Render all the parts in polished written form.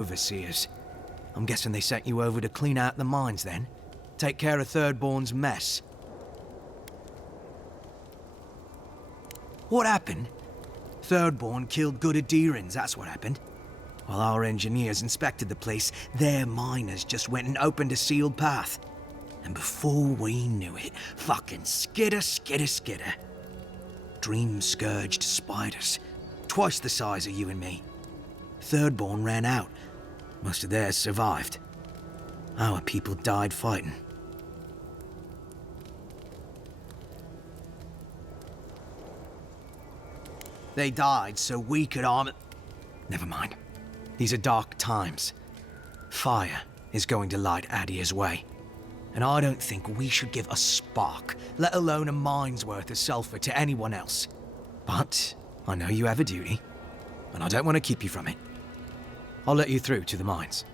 Overseers. I'm guessing they sent you over to clean out the mines then? Take care of Thirdborn's mess. What happened? Thirdborn killed good Adherans, that's what happened. While our engineers inspected the place, their miners just went and opened a sealed path. And before we knew it, fucking skitter. Dream-scourged spiders. Twice the size of you and me. Thirdborn ran out. Most of theirs survived. Our people died fighting. They died so we could arm... Never mind. These are dark times. Fire is going to light Addy's way. And I don't think we should give a spark, let alone a mine's worth of sulfur to anyone else. But I know you have a duty, and I don't want to keep you from it. I'll let you through to the mines.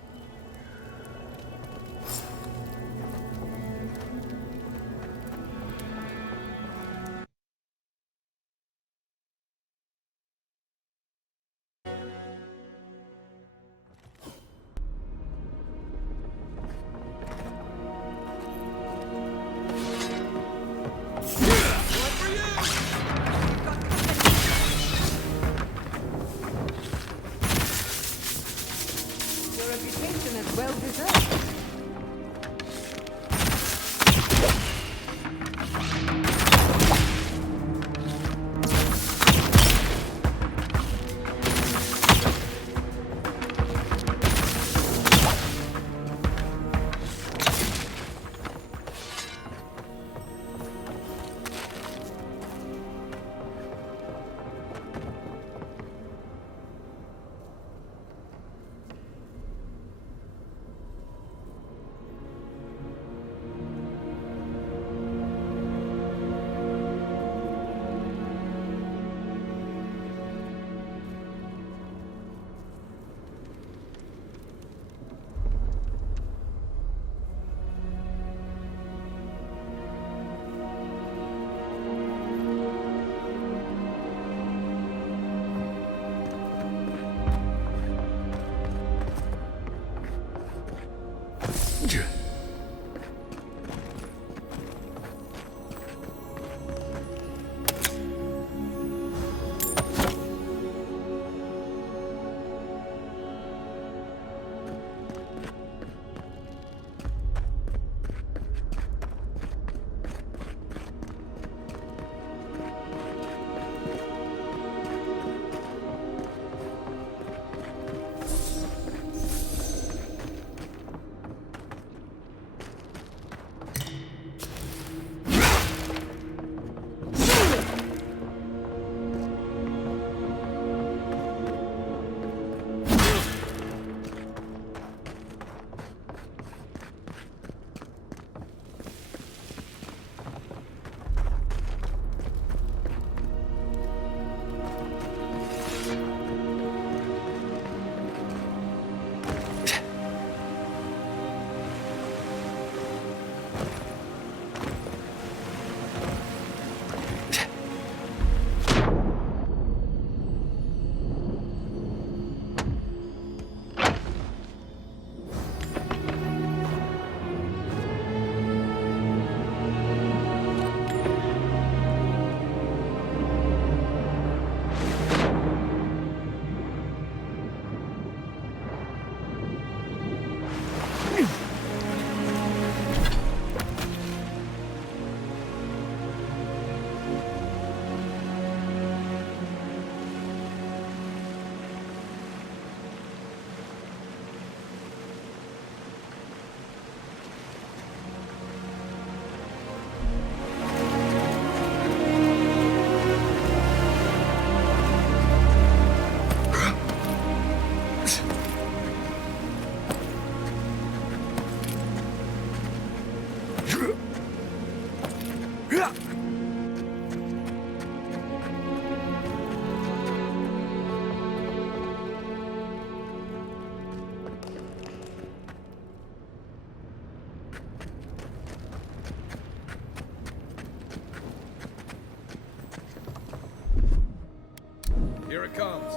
Here it comes.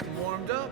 getting warmed up.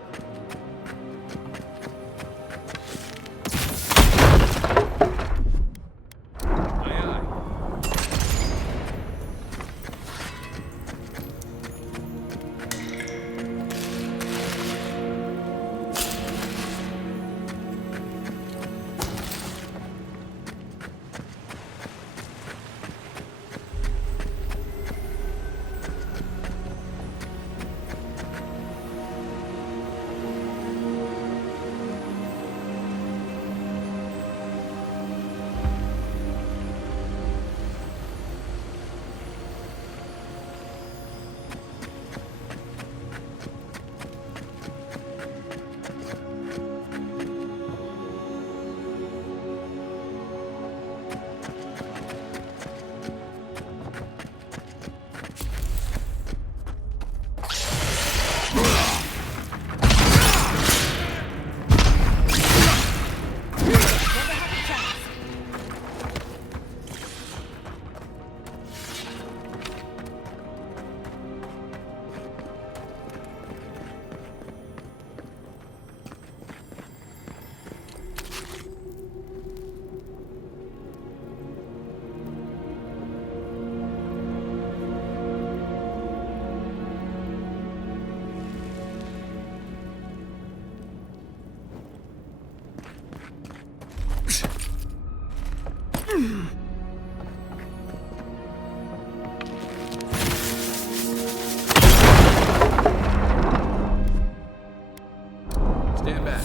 Stand back.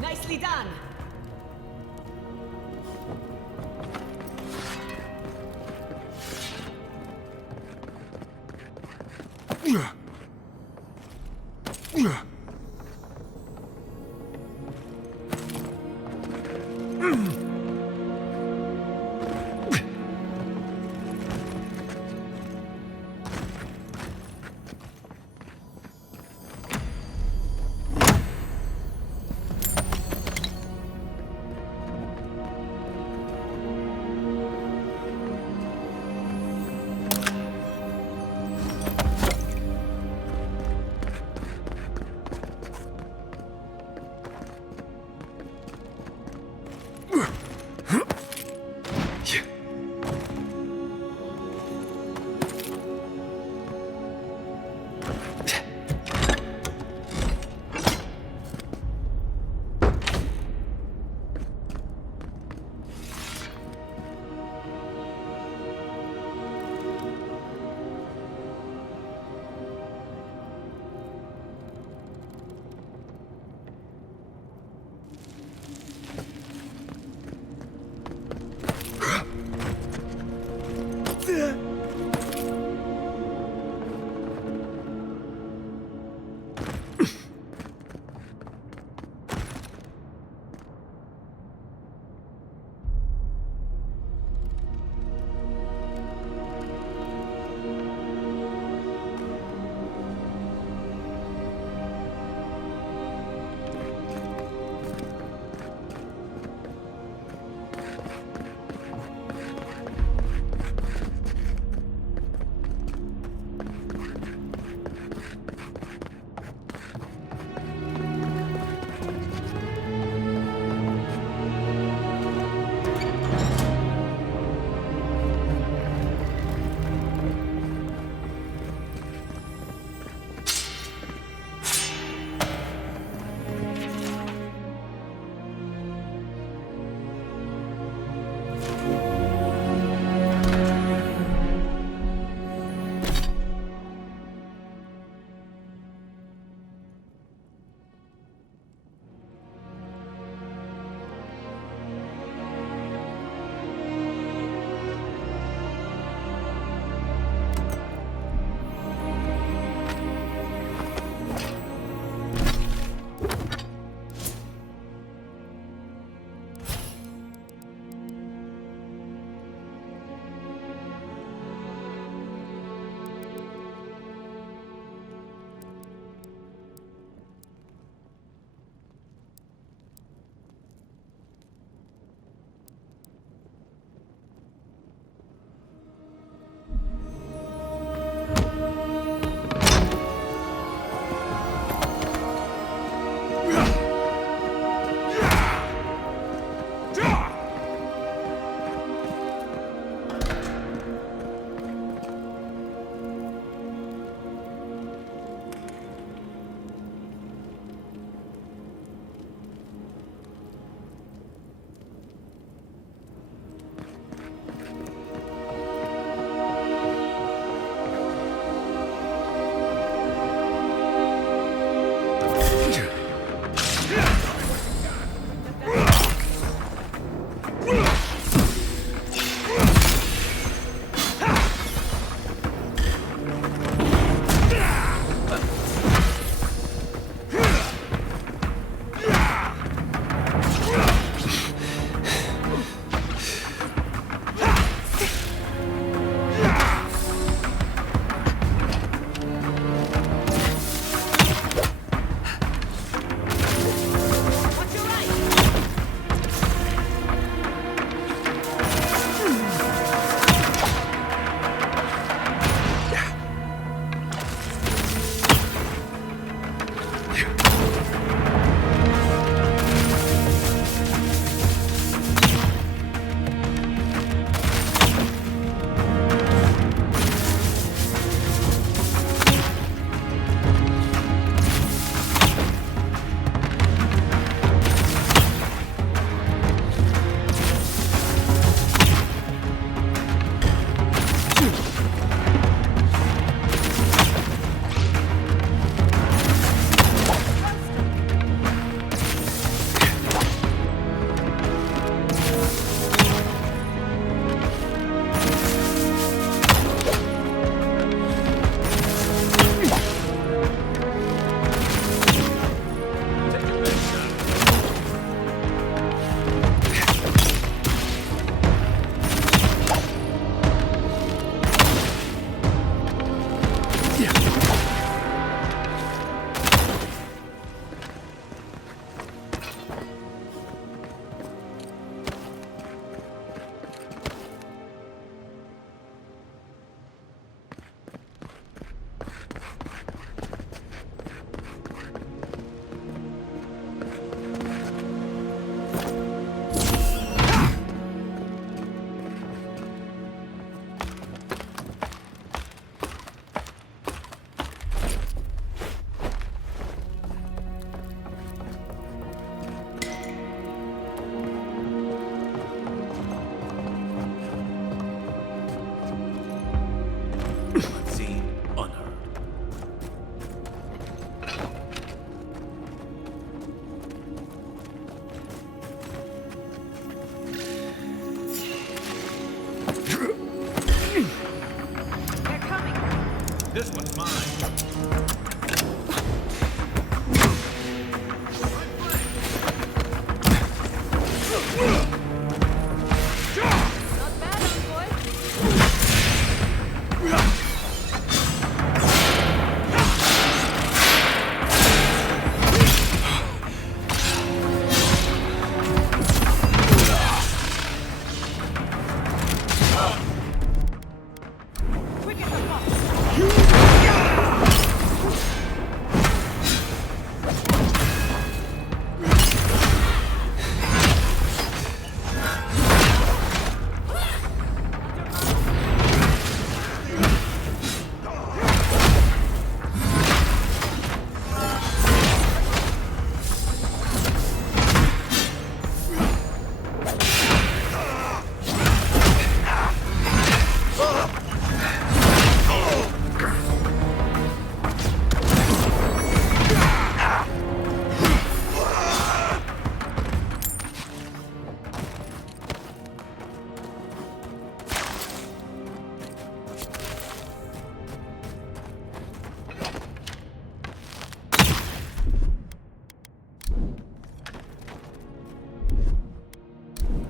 Nicely done.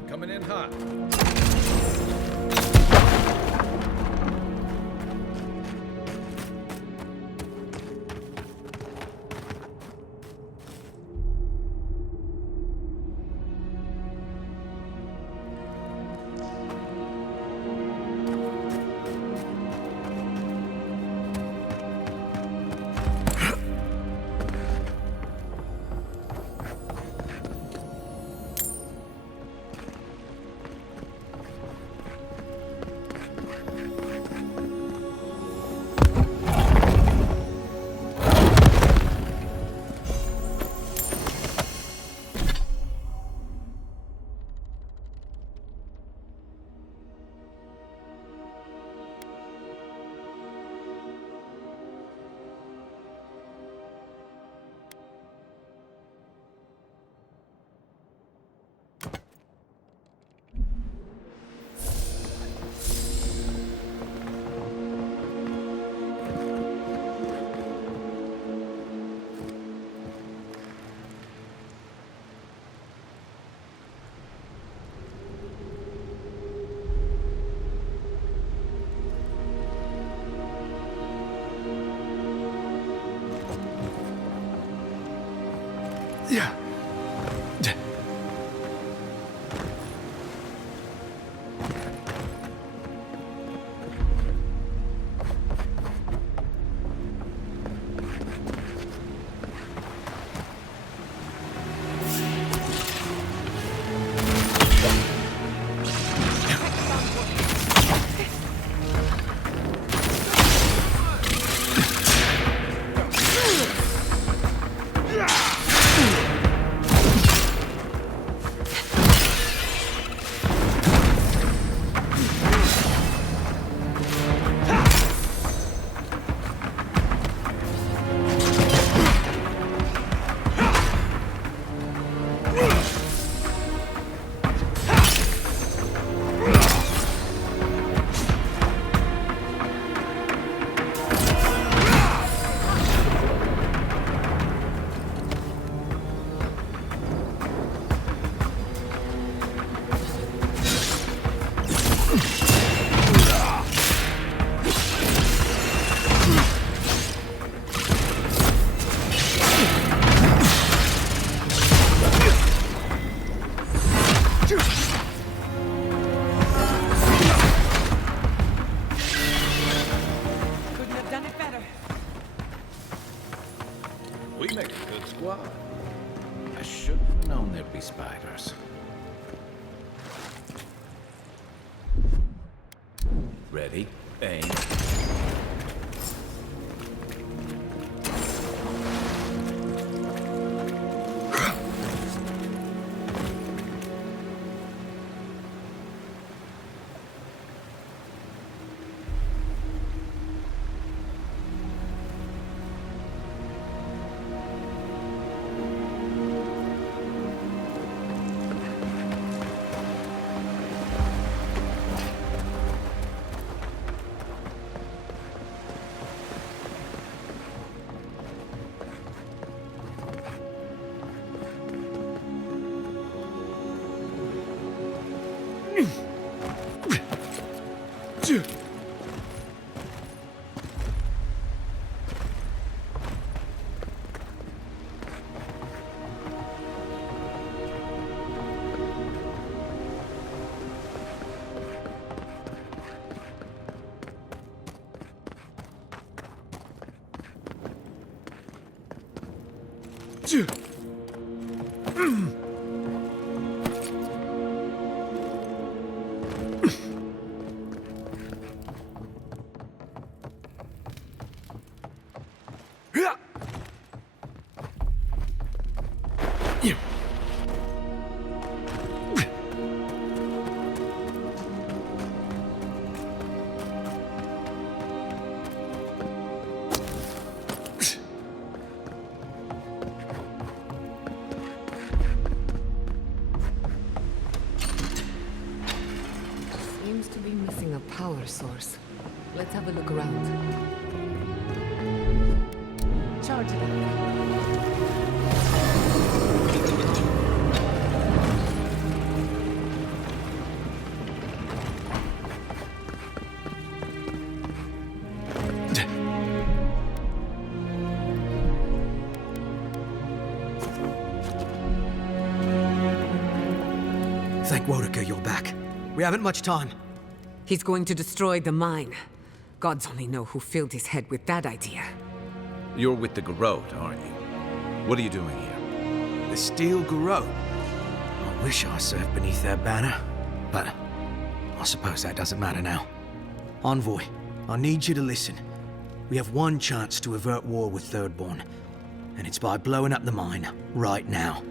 Coming in hot. Yeah. We make a good squad. I should have known there'd be spiders. Ready, aim. Seems to be missing a power source. Let's have a look around. Charge it up. Thank Wodaker you're back. We haven't much time. He's going to destroy the mine. Gods only know who filled his head with that idea. You're with the Garrote, aren't you? What are you doing here? The Steel Garrote. I wish I served beneath their banner, but I suppose that doesn't matter now. Envoy, I need you to listen. We have one chance to avert war with Thirdborn, and it's by blowing up the mine right now.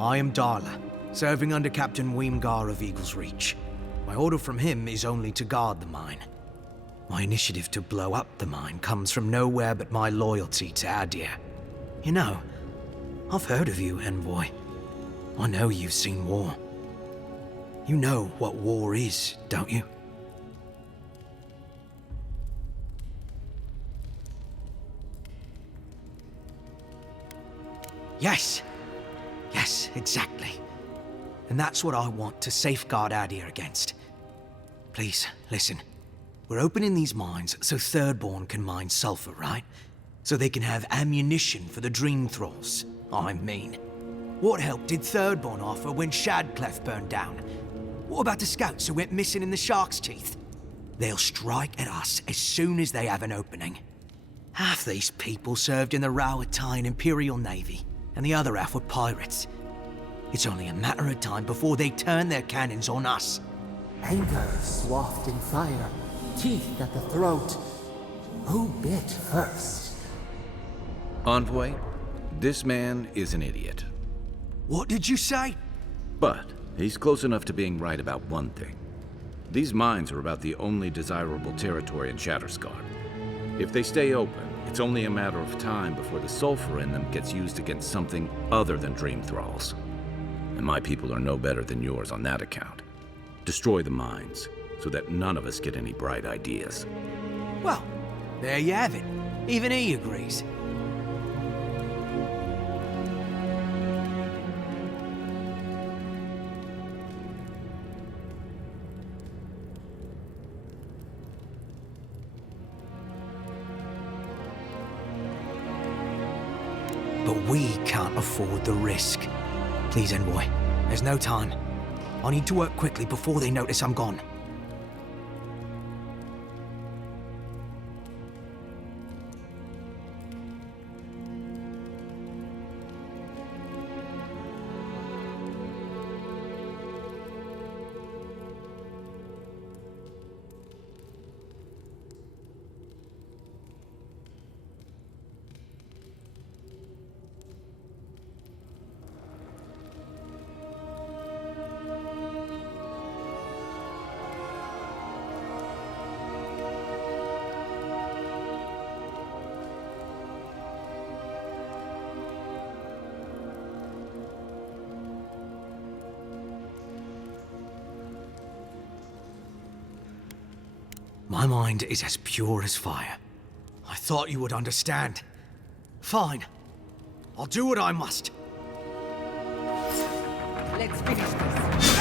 I am Darla, serving under Captain Weemgar of Eagle's Reach. My order from him is only to guard the mine. My initiative to blow up the mine comes from nowhere but my loyalty to Adir. You know, I've heard of you, Envoy. I know you've seen war. You know what war is, don't you? Yes! Yes, exactly. And that's what I want to safeguard Adir against. Please, listen. We're opening these mines so Thirdborn can mine sulfur, right? So they can have ammunition for the Dream Thralls. I mean. What help did Thirdborn offer when Shadclef burned down? What about the scouts who went missing in the Shark's Teeth? They'll strike at us as soon as they have an opening. Half these people served in the Rowatine Imperial Navy, and the other half were pirates. It's only a matter of time before they turn their cannons on us. Anger swathed in fire, teeth at the throat. Who bit first? Envoy, this man is an idiot. What did you say? But he's close enough to being right about one thing. These mines are about the only desirable territory in Shattersguard. If they stay open, it's only a matter of time before the sulfur in them gets used against something other than Dream Thralls. And my people are no better than yours on that account. Destroy the mines, so that none of us get any bright ideas. Well, there you have it. Even he agrees. But we can't afford the risk. Please, Envoy, there's no time. I need to work quickly before they notice I'm gone. My mind is as pure as fire. I thought you would understand. Fine. I'll do what I must. Let's finish this.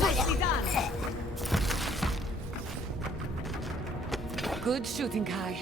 Nicely done. Good shooting, Kai.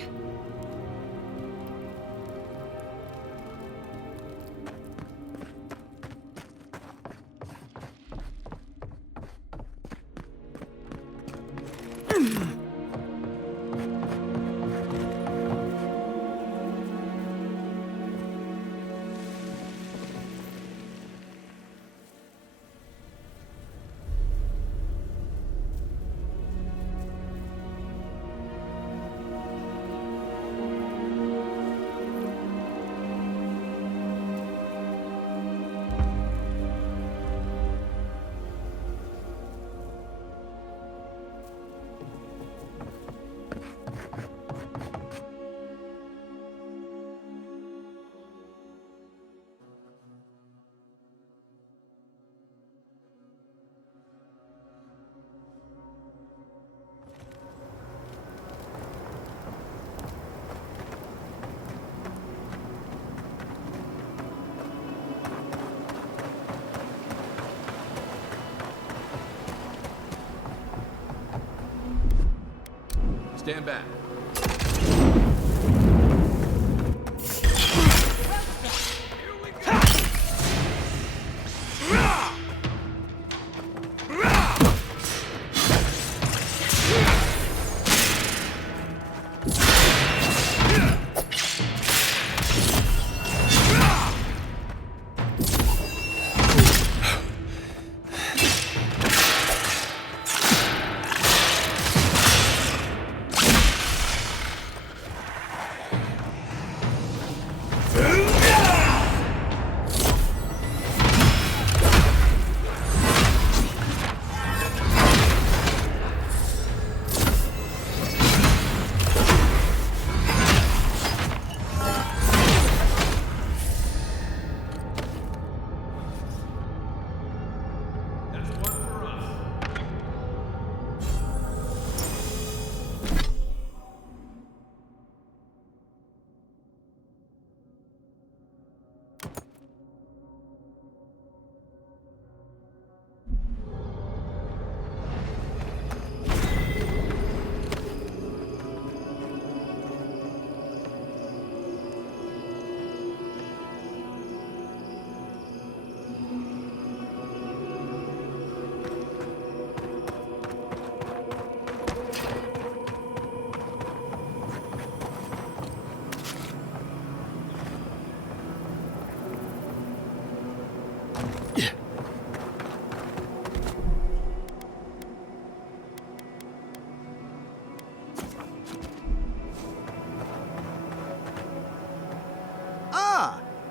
Stand back.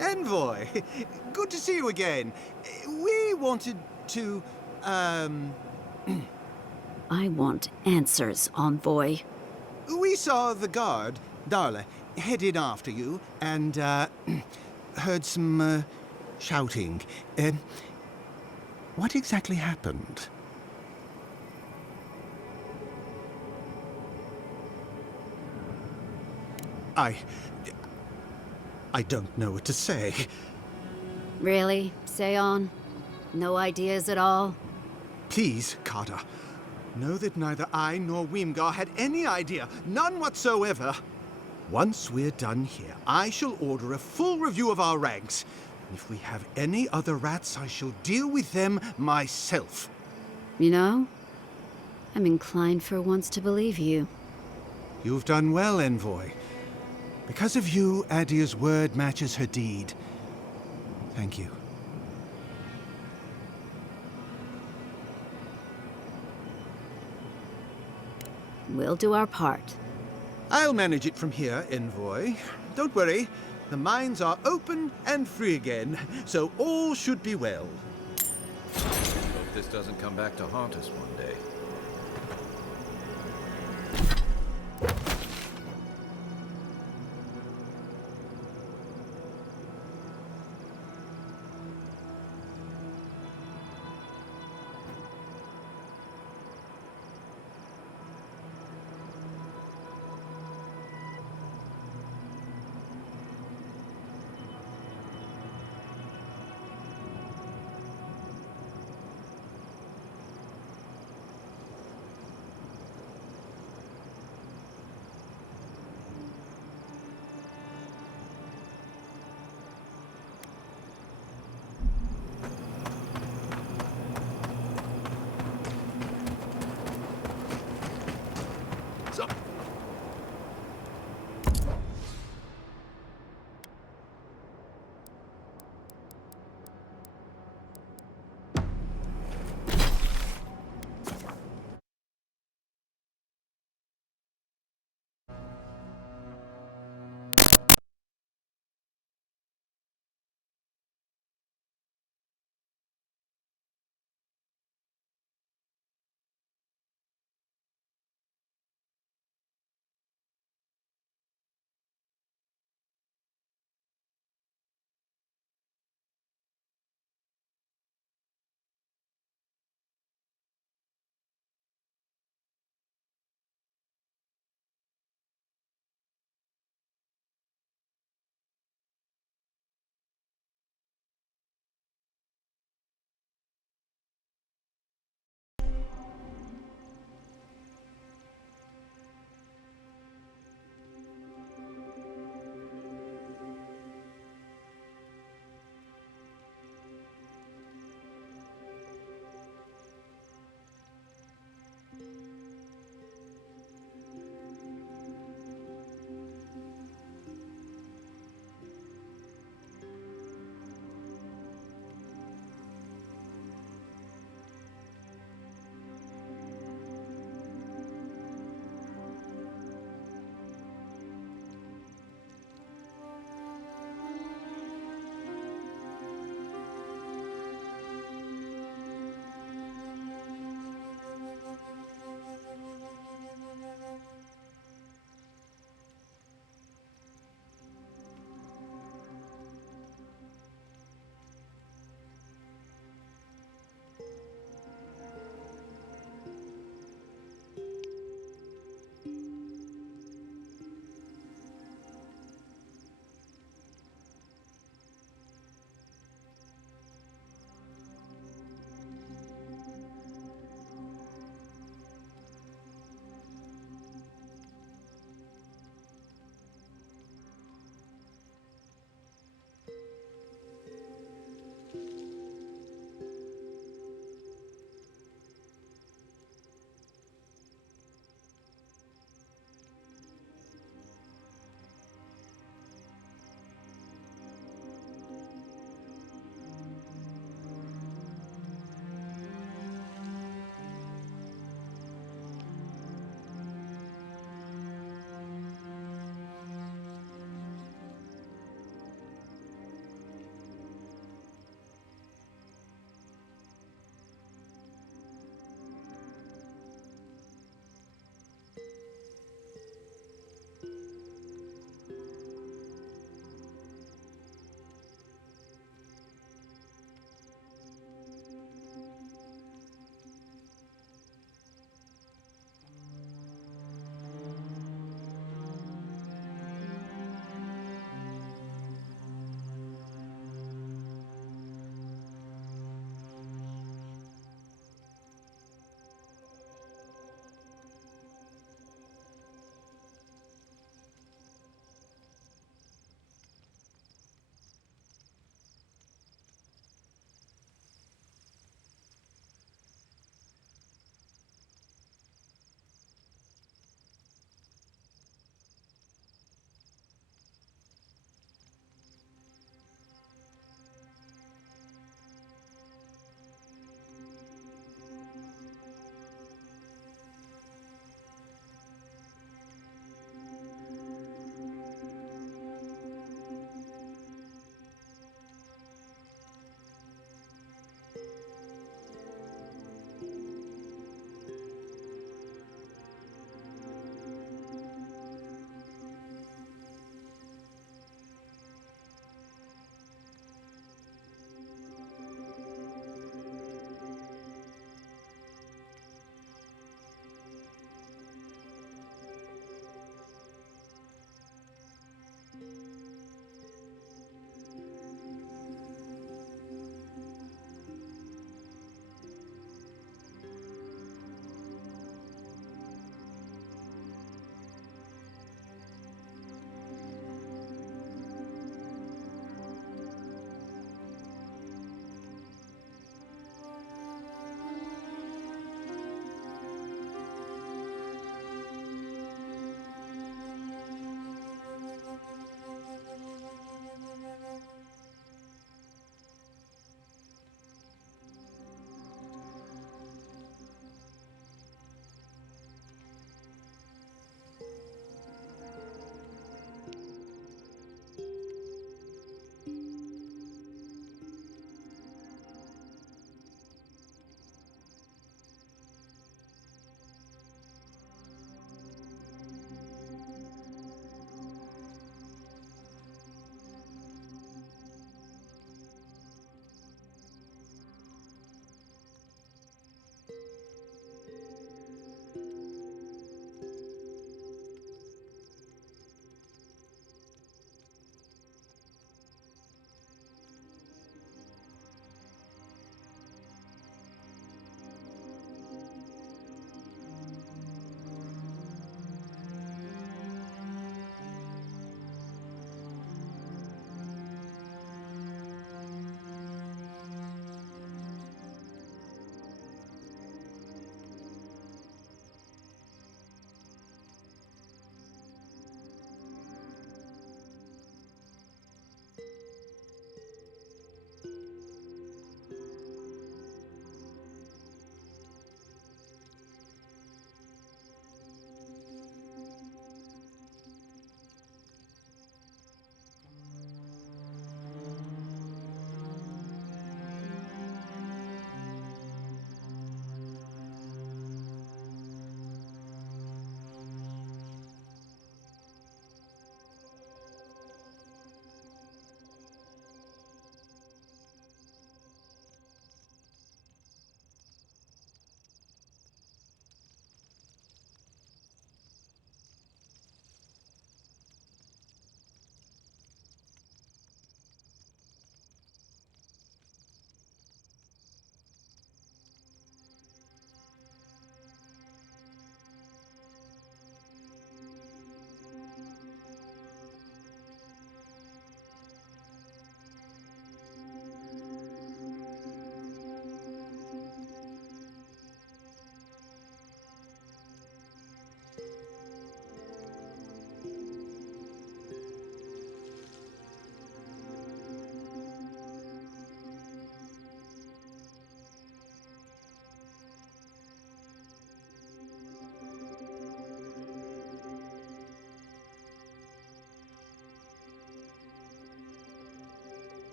Envoy, good to see you again. We wanted to, I want answers, Envoy. We saw the guard, Darla, headed after you, and, heard some, shouting. What exactly happened? I don't know what to say. Really? Say on. No ideas at all? Please, Carter. Know that neither I nor Weemgar had any idea. None whatsoever. Once we're done here, I shall order a full review of our ranks. If we have any other rats, I shall deal with them myself. You know, I'm inclined for once to believe you. You've done well, Envoy. Because of you, Adia's word matches her deed. Thank you. We'll do our part. I'll manage it from here, Envoy. Don't worry. The mines are open and free again, so all should be well. Hope this doesn't come back to haunt us one day.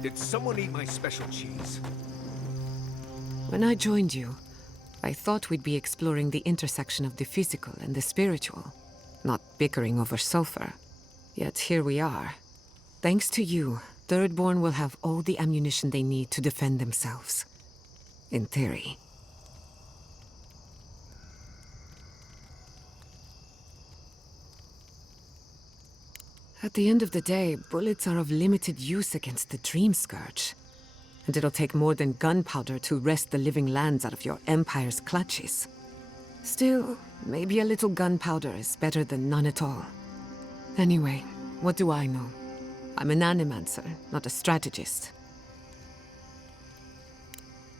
Did someone eat my special cheese? When I joined you, I thought we'd be exploring the intersection of the physical and the spiritual, not bickering over sulfur. Yet here we are. Thanks to you, Thirdborn will have all the ammunition they need to defend themselves. In theory. At the end of the day, bullets are of limited use against the Dream Scourge. And it'll take more than gunpowder to wrest the living lands out of your Empire's clutches. Still, maybe a little gunpowder is better than none at all. Anyway, what do I know? I'm an animancer, not a strategist.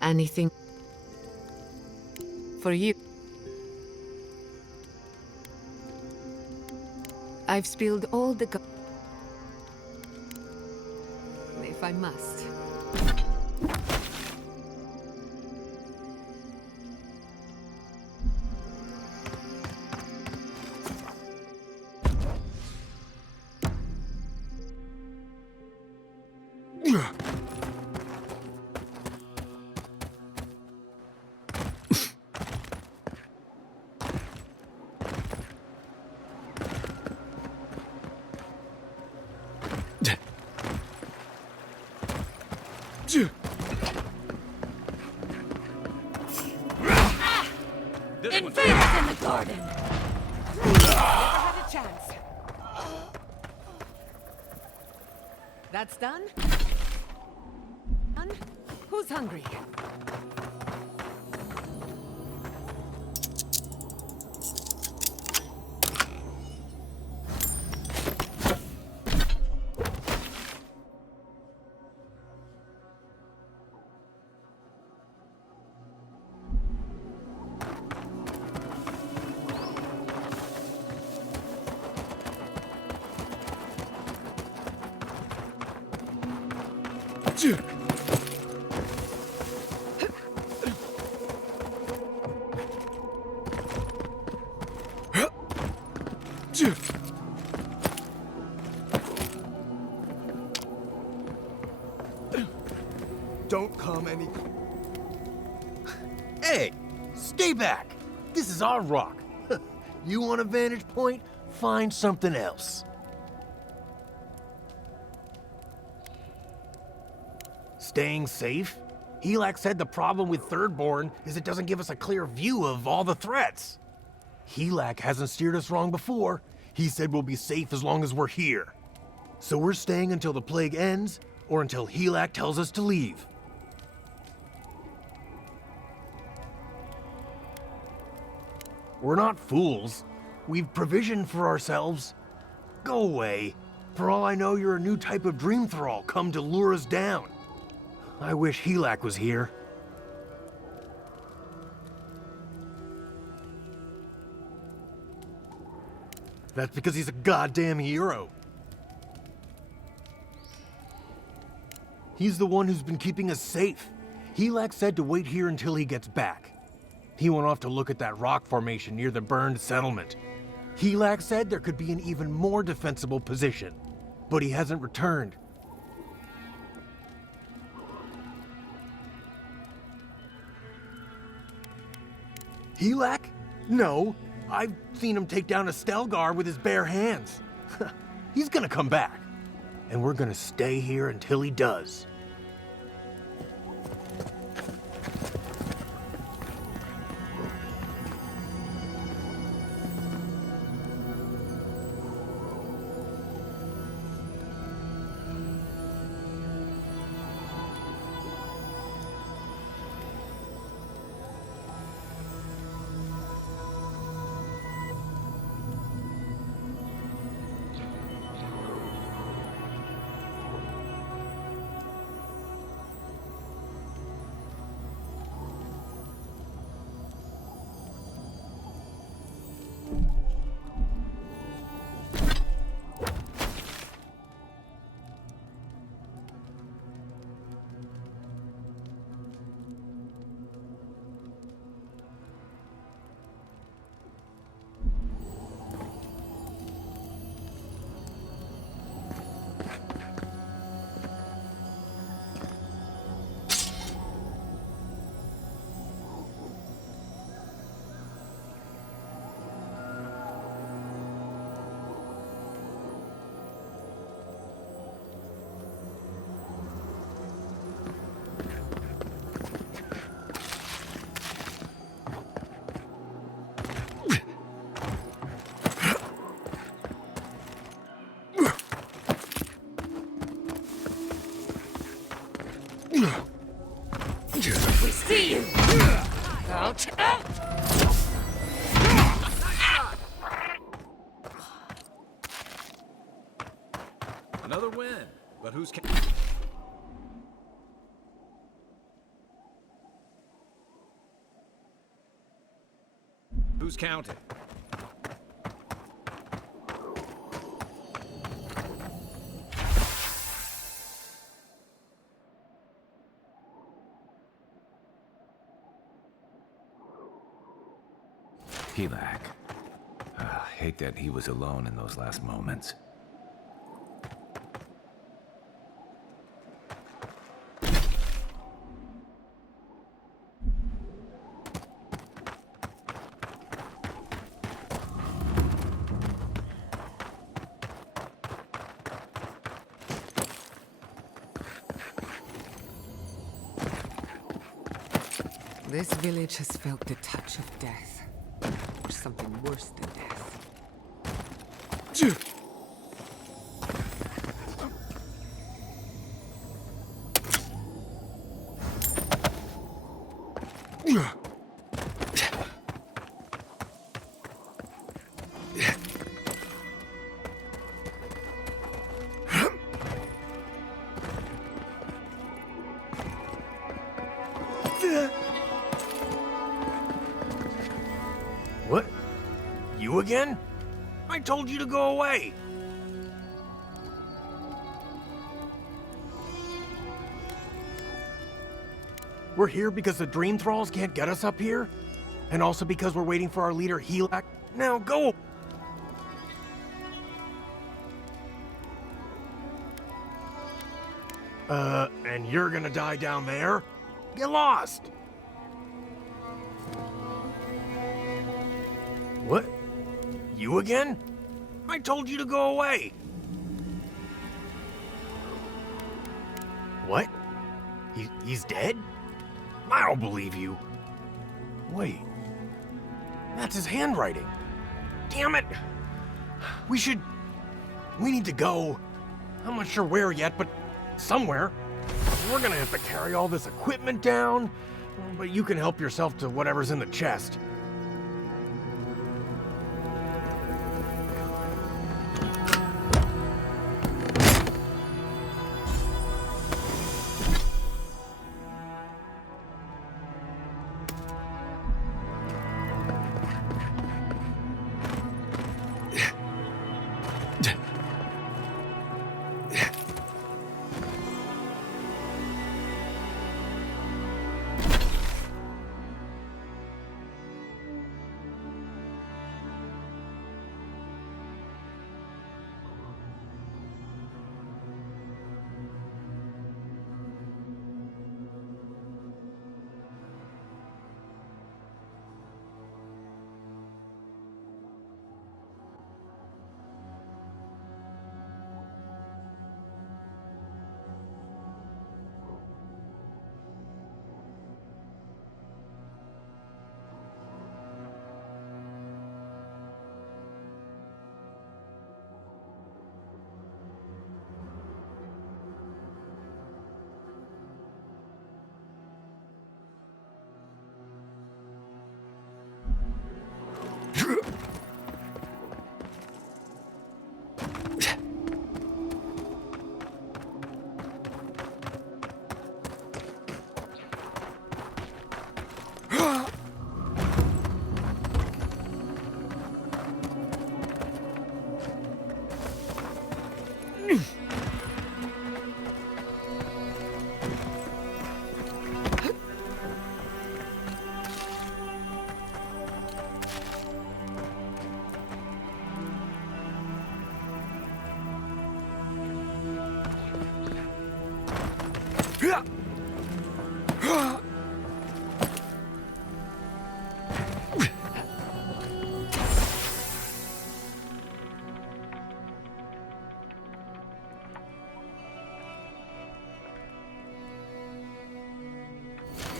Anything for you? I've spilled all the if I must. Enfim is in the garden. Never had a chance. That's done? Done? Who's hungry? Don't come any... Hey, stay back. This is our rock. You want a vantage point? Find something else. Staying safe? Helak said the problem with Thirdborn is it doesn't give us a clear view of all the threats. Helak hasn't steered us wrong before. He said we'll be safe as long as we're here. So we're staying until the plague ends, or until Helak tells us to leave. We're not fools. We've provisioned for ourselves. Go away. For all I know, you're a new type of dream thrall come to lure us down. I wish Helak was here. That's because he's a goddamn hero. He's the one who's been keeping us safe. Helak said to wait here until he gets back. He went off to look at that rock formation near the burned settlement. Helak said there could be an even more defensible position, but he hasn't returned. Helak? No. I've seen him take down a Stelgar with his bare hands. He's gonna come back. And we're gonna stay here until he does. Another win. But who's counting? Helak. Hate that he was alone in those last moments. This village has felt the touch of death. Or something worse than death. What? You again? I told you to go away. We're here because the Dream Thralls can't get us up here? And also because we're waiting for our leader, Helak? Now go! And you're gonna die down there? Get lost! What? You again? I told you to go away. What? He's dead? I don't believe you. Wait. That's his handwriting. Damn it! We need to go. I'm not sure where yet, but somewhere. We're gonna have to carry all this equipment down, but you can help yourself to whatever's in the chest.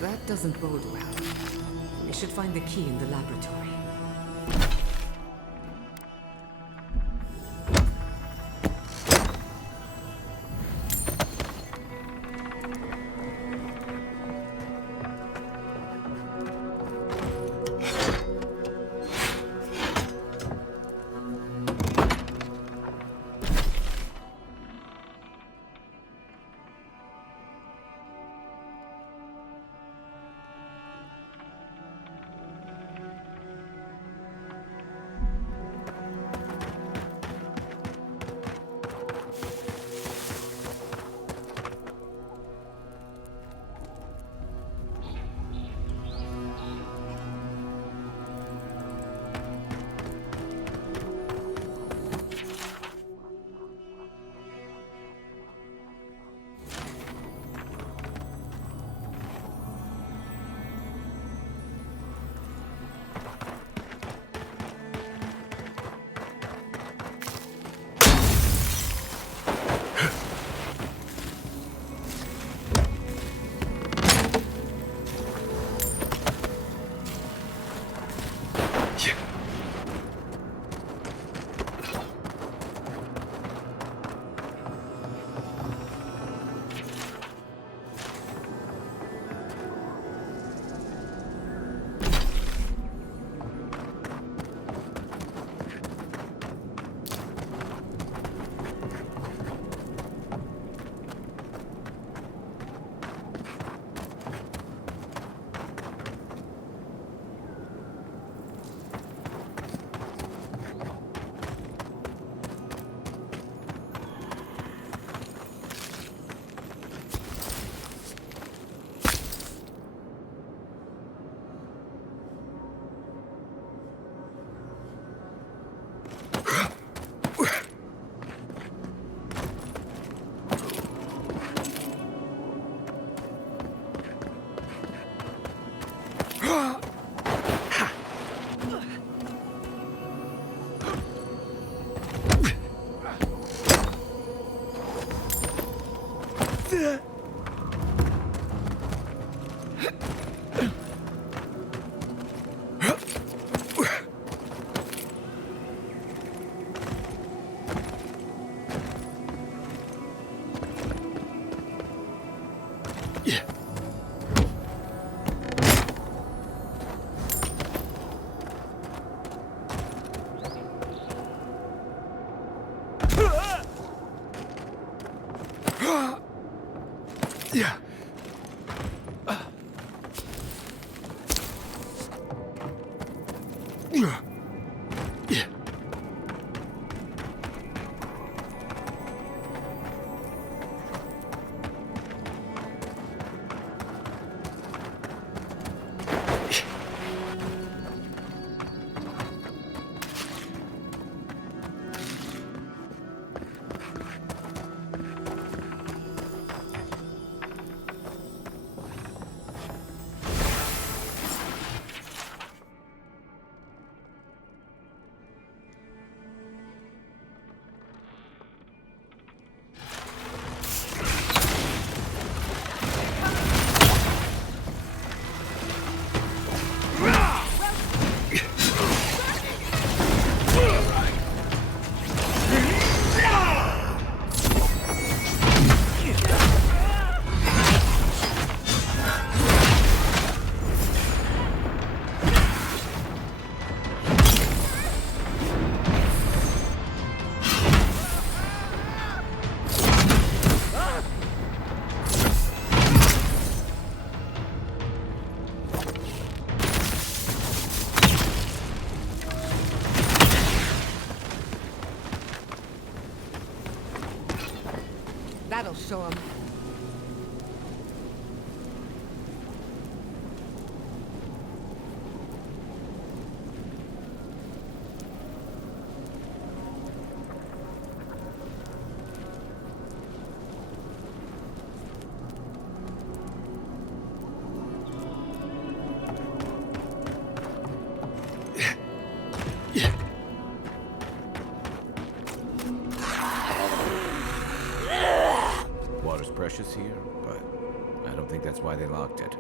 That doesn't bode well. We should find the key in the laboratory. That'll show him. Water's precious here, but I don't think that's why they locked it.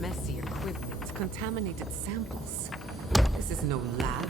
Messy equipment, contaminated samples. This is no lab.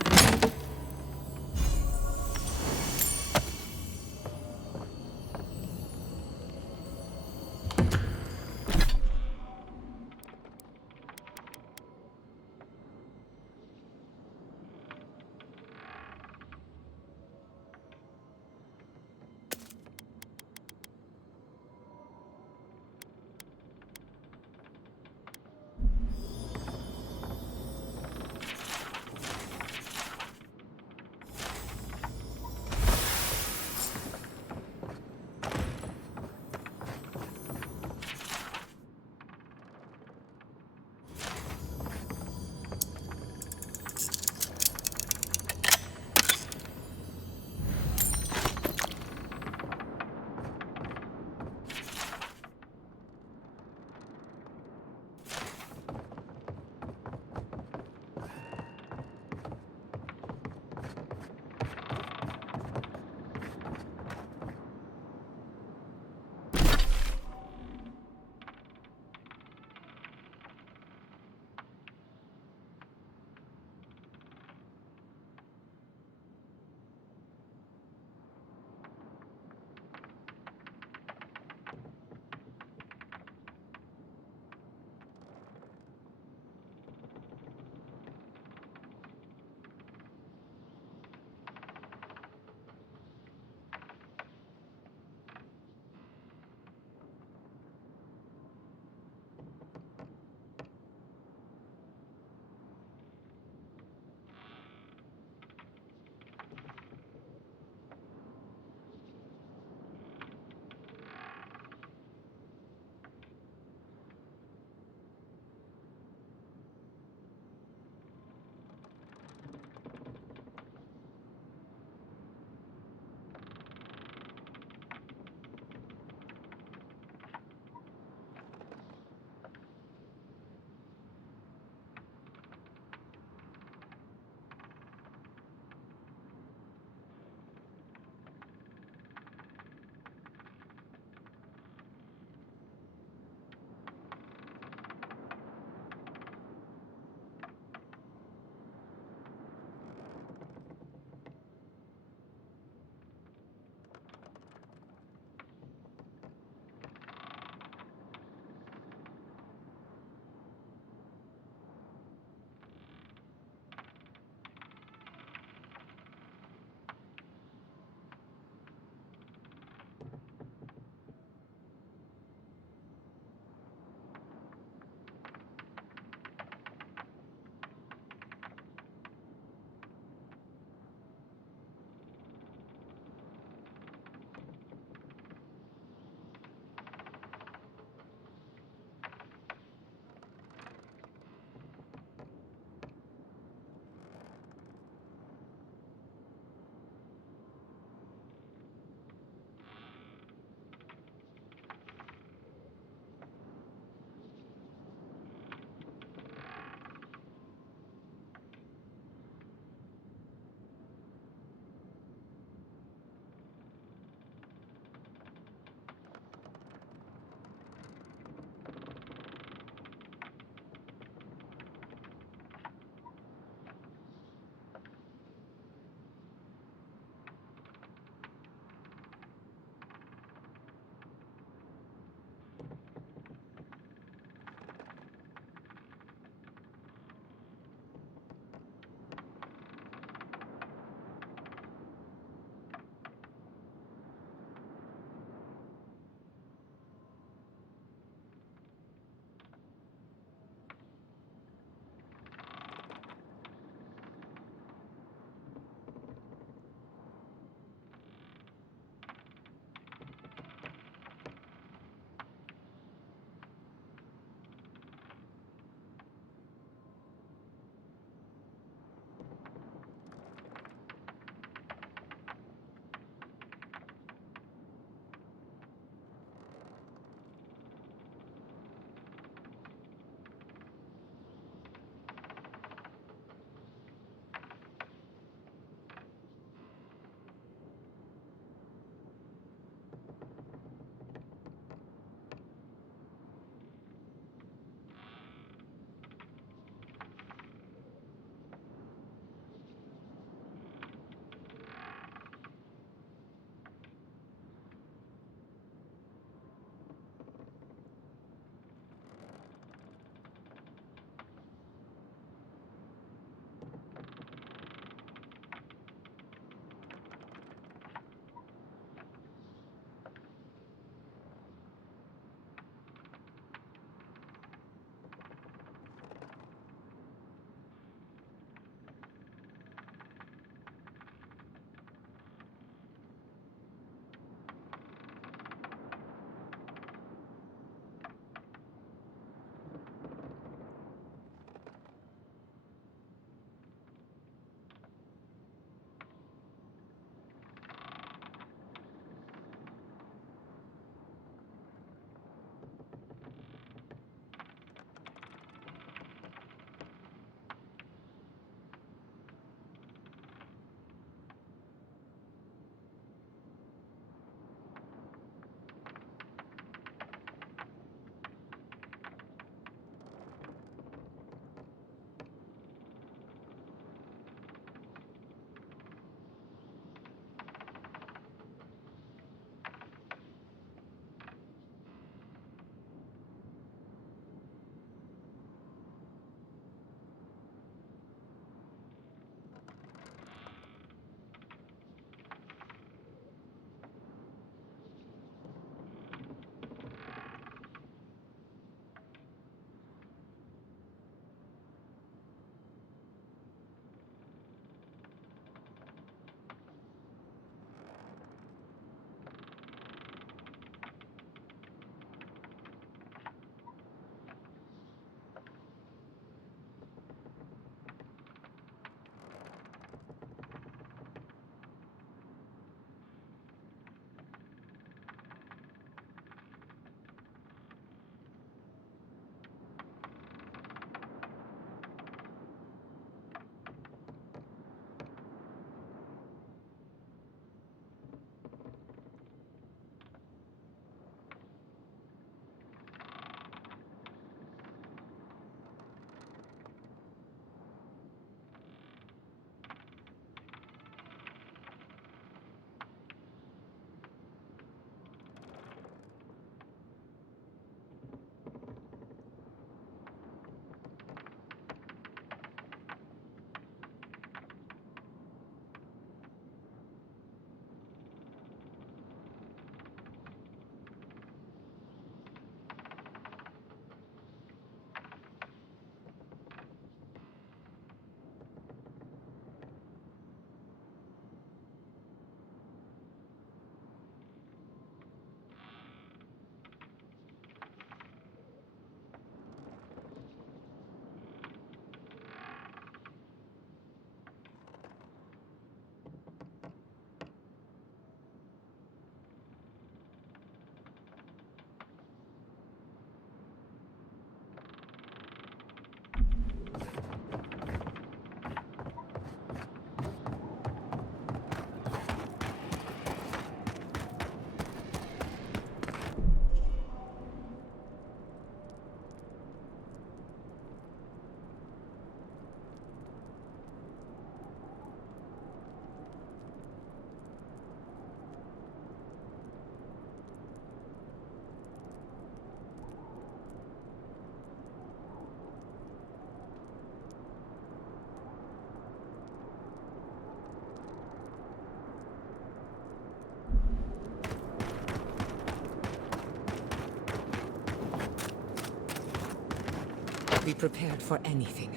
Be prepared for anything.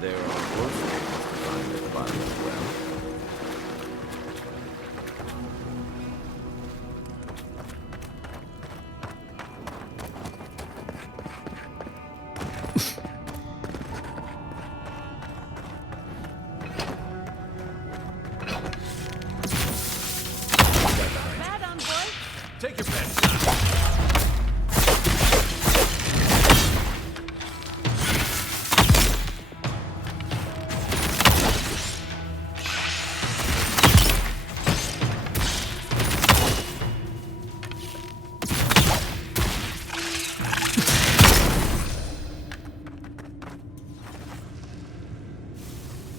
There are worse things to find at the bottom of the well. Bad on, boy. Take your best shot.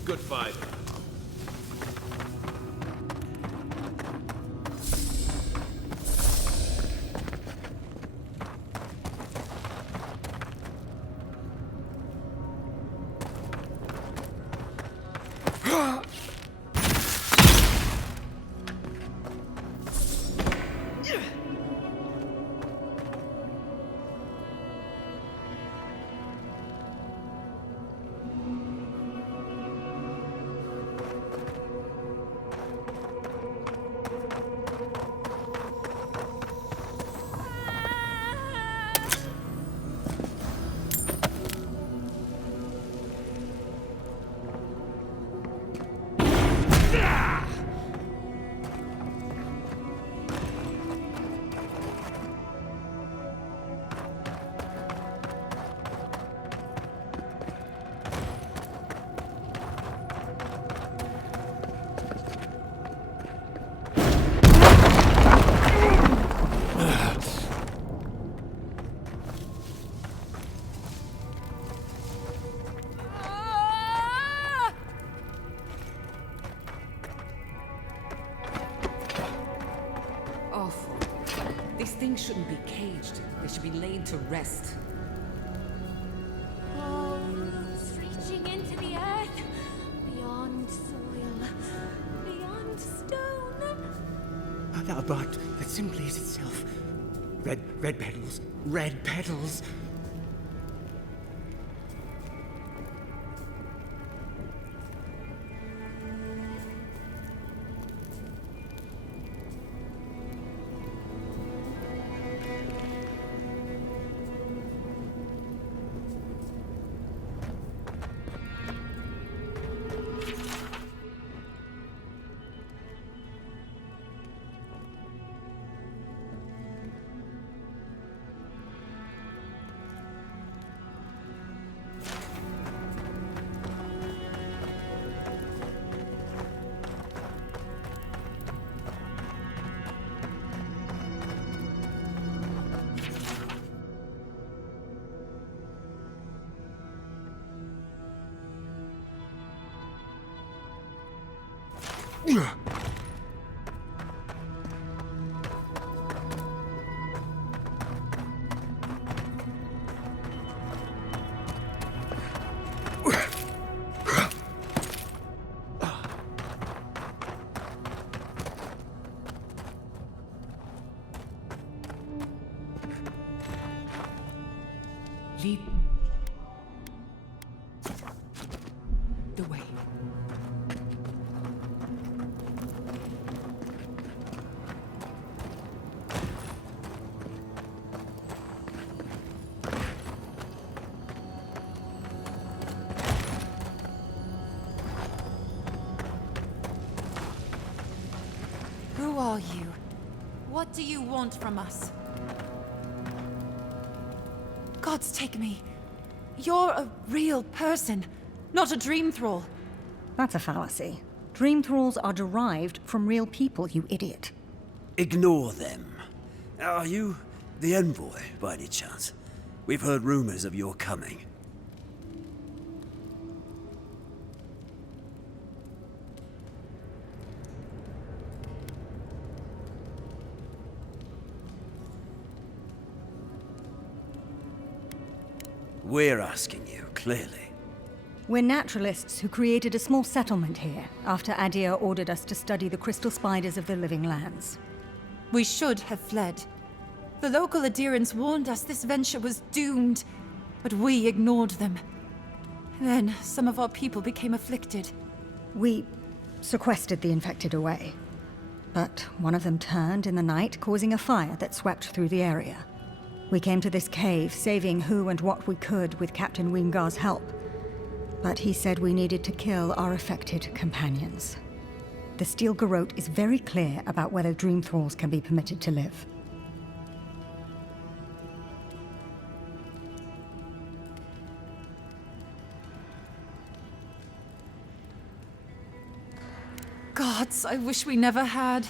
Good fight. Awful. These things shouldn't be caged. They should be laid to rest. Oh, roots reaching into the earth, beyond soil, beyond stone. A bud that simply is itself. Red petals. Red petals. Lead the way. What do you want from us? Gods take me. You're a real person, not a dream thrall. That's a fallacy. Dream thralls are derived from real people, you idiot. Ignore them. Are you the envoy, by any chance? We've heard rumors of your coming. We're asking you, clearly. We're naturalists who created a small settlement here after Adir ordered us to study the crystal spiders of the living lands. We should have fled. The local adherents warned us this venture was doomed, but we ignored them. Then some of our people became afflicted. We sequestered the infected away. But one of them turned in the night, causing a fire that swept through the area. We came to this cave, saving who and what we could with Captain Weemgar's help. But he said we needed to kill our affected companions. The Steel Garrote is very clear about whether Dream Thralls can be permitted to live. Gods, I wish we never had.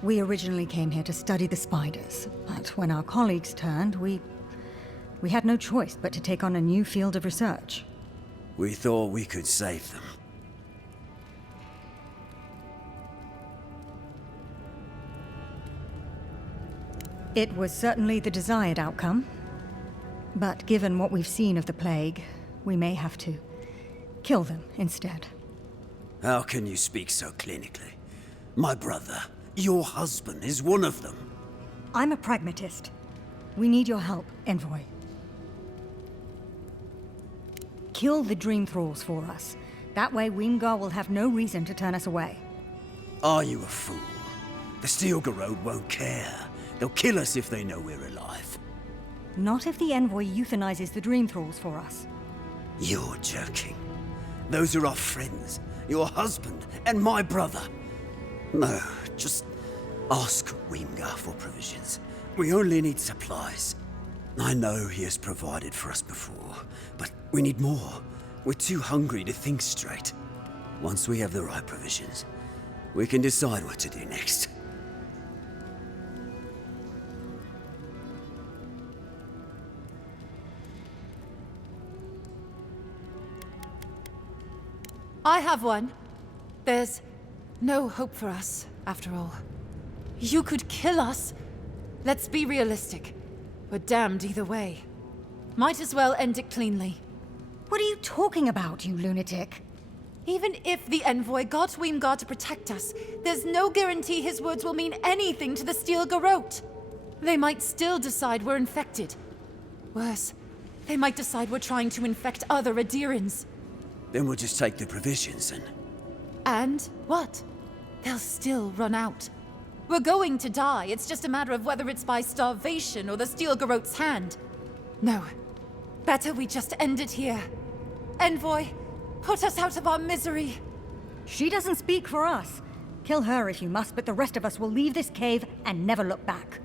We originally came here to study the spiders, but when our colleagues turned, we had no choice but to take on a new field of research. We thought we could save them. It was certainly the desired outcome. But given what we've seen of the plague, we may have to kill them instead. How can you speak so clinically? My brother, your husband, is one of them. I'm a pragmatist. We need your help, Envoy. Kill the Dream Thralls for us. That way Weemgar will have no reason to turn us away. Are you a fool? The Steel Garrote won't care. They'll kill us if they know we're alive. Not if the Envoy euthanizes the Dream Thralls for us. You're joking. Those are our friends, your husband, and my brother. No, just ask Weemgar for provisions. We only need supplies. I know he has provided for us before, but we need more. We're too hungry to think straight. Once we have the right provisions, we can decide what to do next. I have one. There's no hope for us, after all. You could kill us. Let's be realistic. We're damned either way. Might as well end it cleanly. What are you talking about, you lunatic? Even if the Envoy got Weemgar to protect us, there's no guarantee his words will mean anything to the Steel Garrote. They might still decide we're infected. Worse, they might decide we're trying to infect other Adirans. Then we'll just take the provisions and... And what? They'll still run out. We're going to die. It's just a matter of whether it's by starvation or the Steel Garrote's hand. No. Better we just end it here. Envoy, put us out of our misery. She doesn't speak for us. Kill her if you must, but the rest of us will leave this cave and never look back.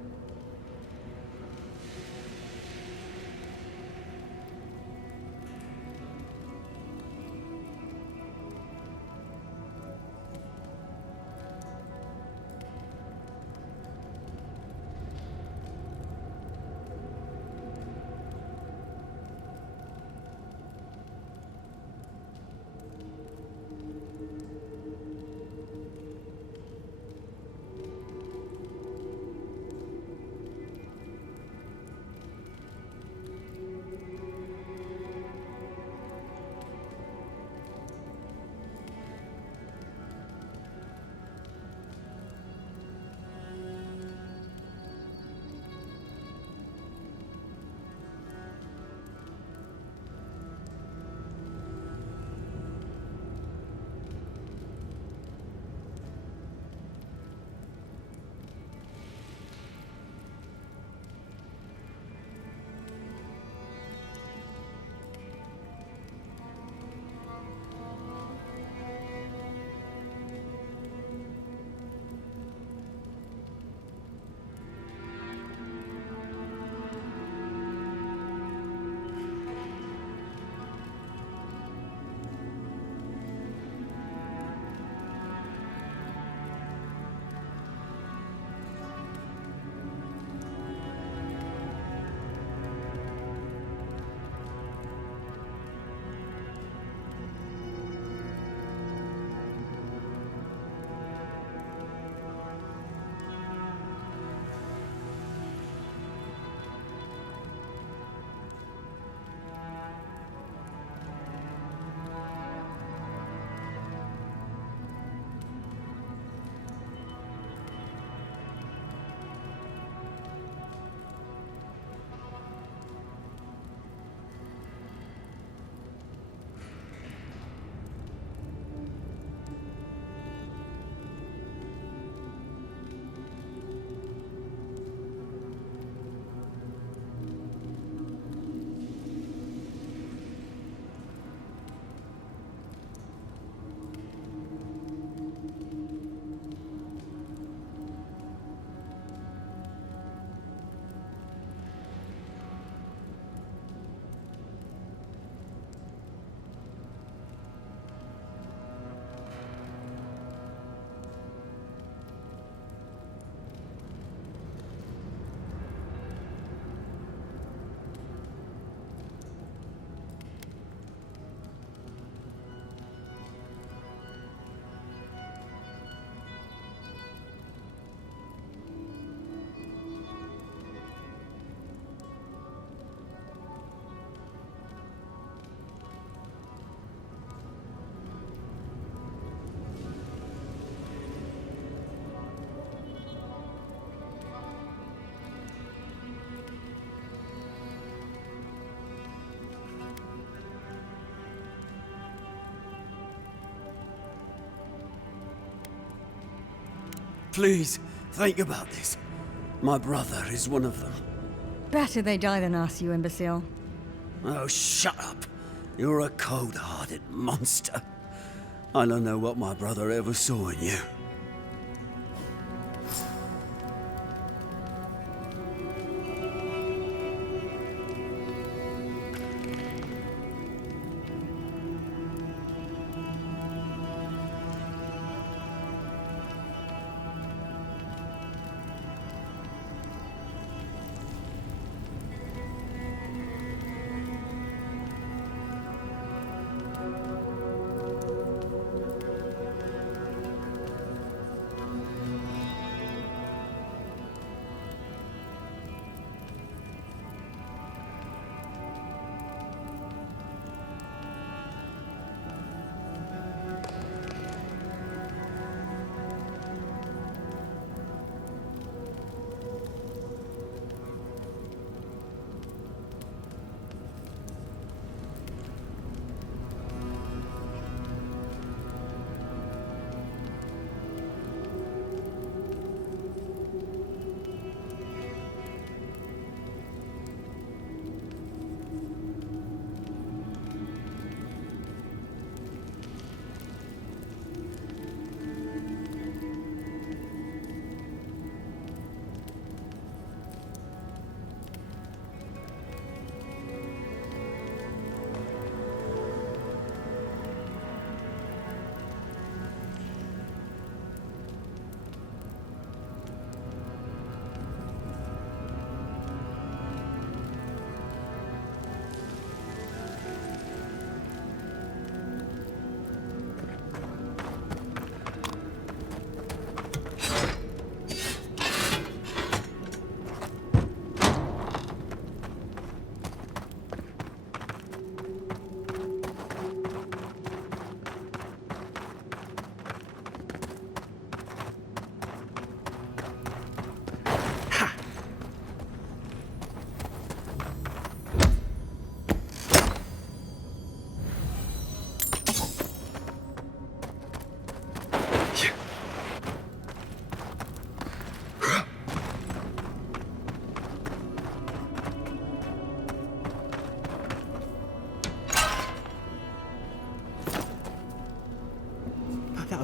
Please, think about this. My brother is one of them. Better they die than us, you imbecile. Oh, shut up. You're a cold-hearted monster. I don't know what my brother ever saw in you.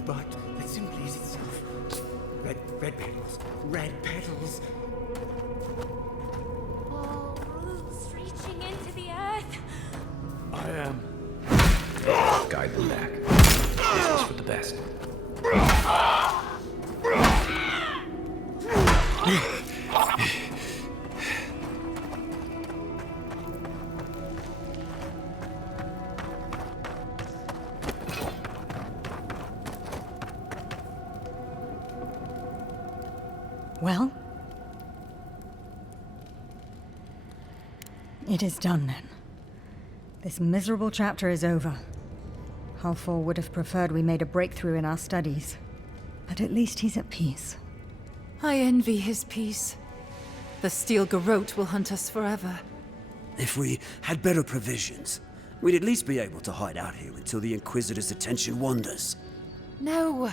But that simply is itself. Red petals. Red petals. Oh, roots reaching into the earth. I am. Guide them back. This is for the best. Well? It is done then. This miserable chapter is over. Halfor would have preferred we made a breakthrough in our studies. But at least he's at peace. I envy his peace. The steel garrote will hunt us forever. If we had better provisions, we'd at least be able to hide out here until the Inquisitor's attention wanders. No,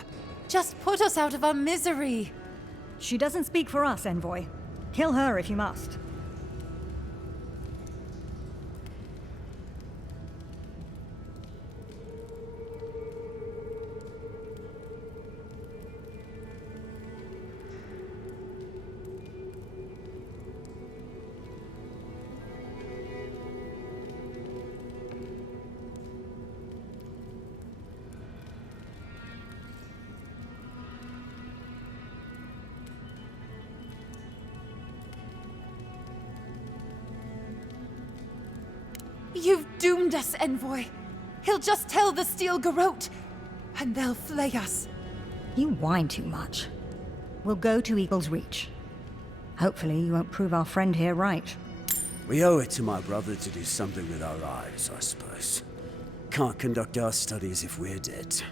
just put us out of our misery. She doesn't speak for us, Envoy. Kill her if you must. You've doomed us, Envoy. He'll just tell the steel garrote, and they'll flay us. You whine too much. We'll go to Eagle's Reach. Hopefully you won't prove our friend here right. We owe it to my brother to do something with our lives, I suppose. Can't conduct our studies if we're dead.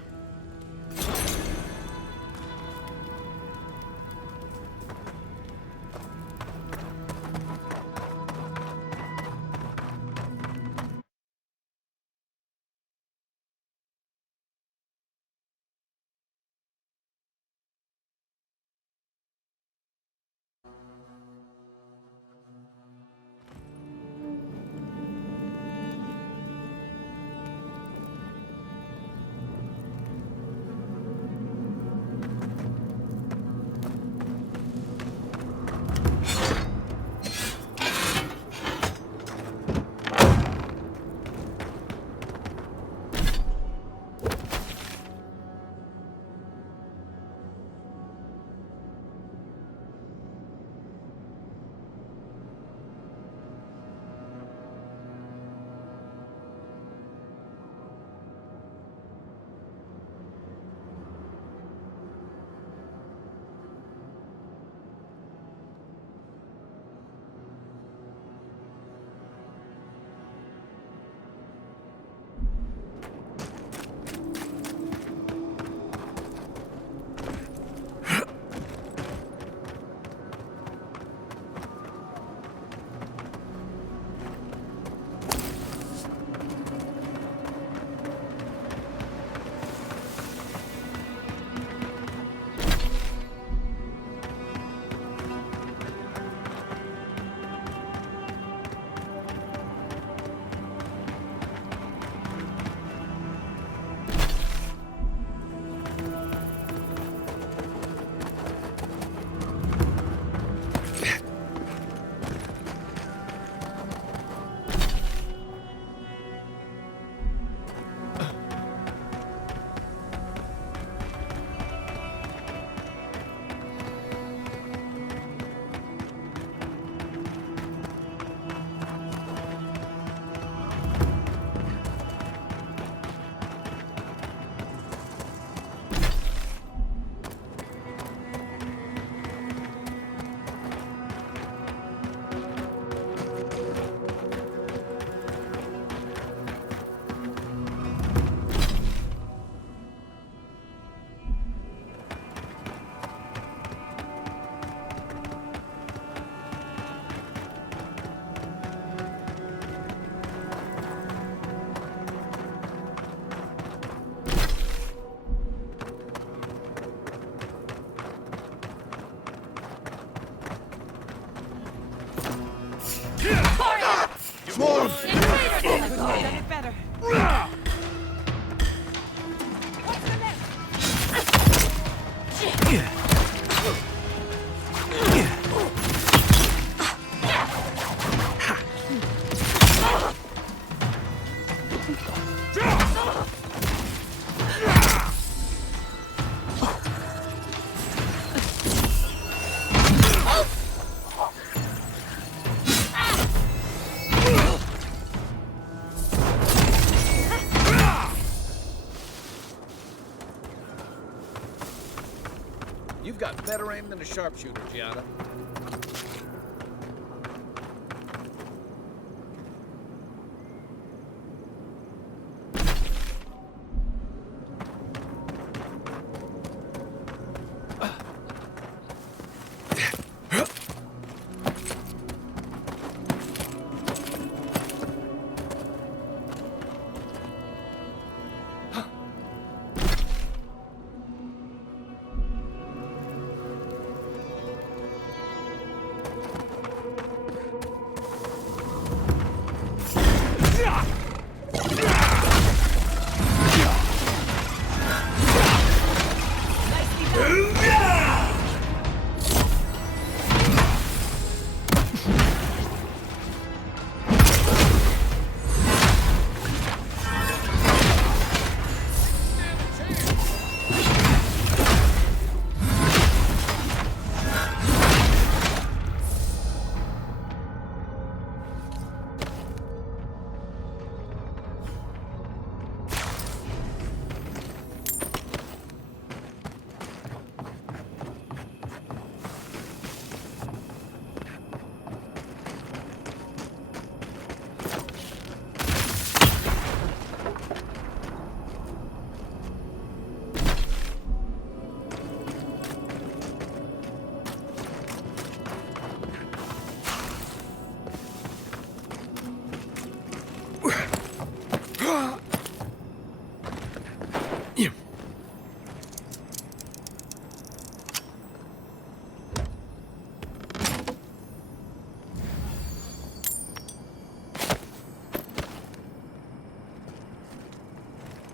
You've got better aim than a sharpshooter, Giada.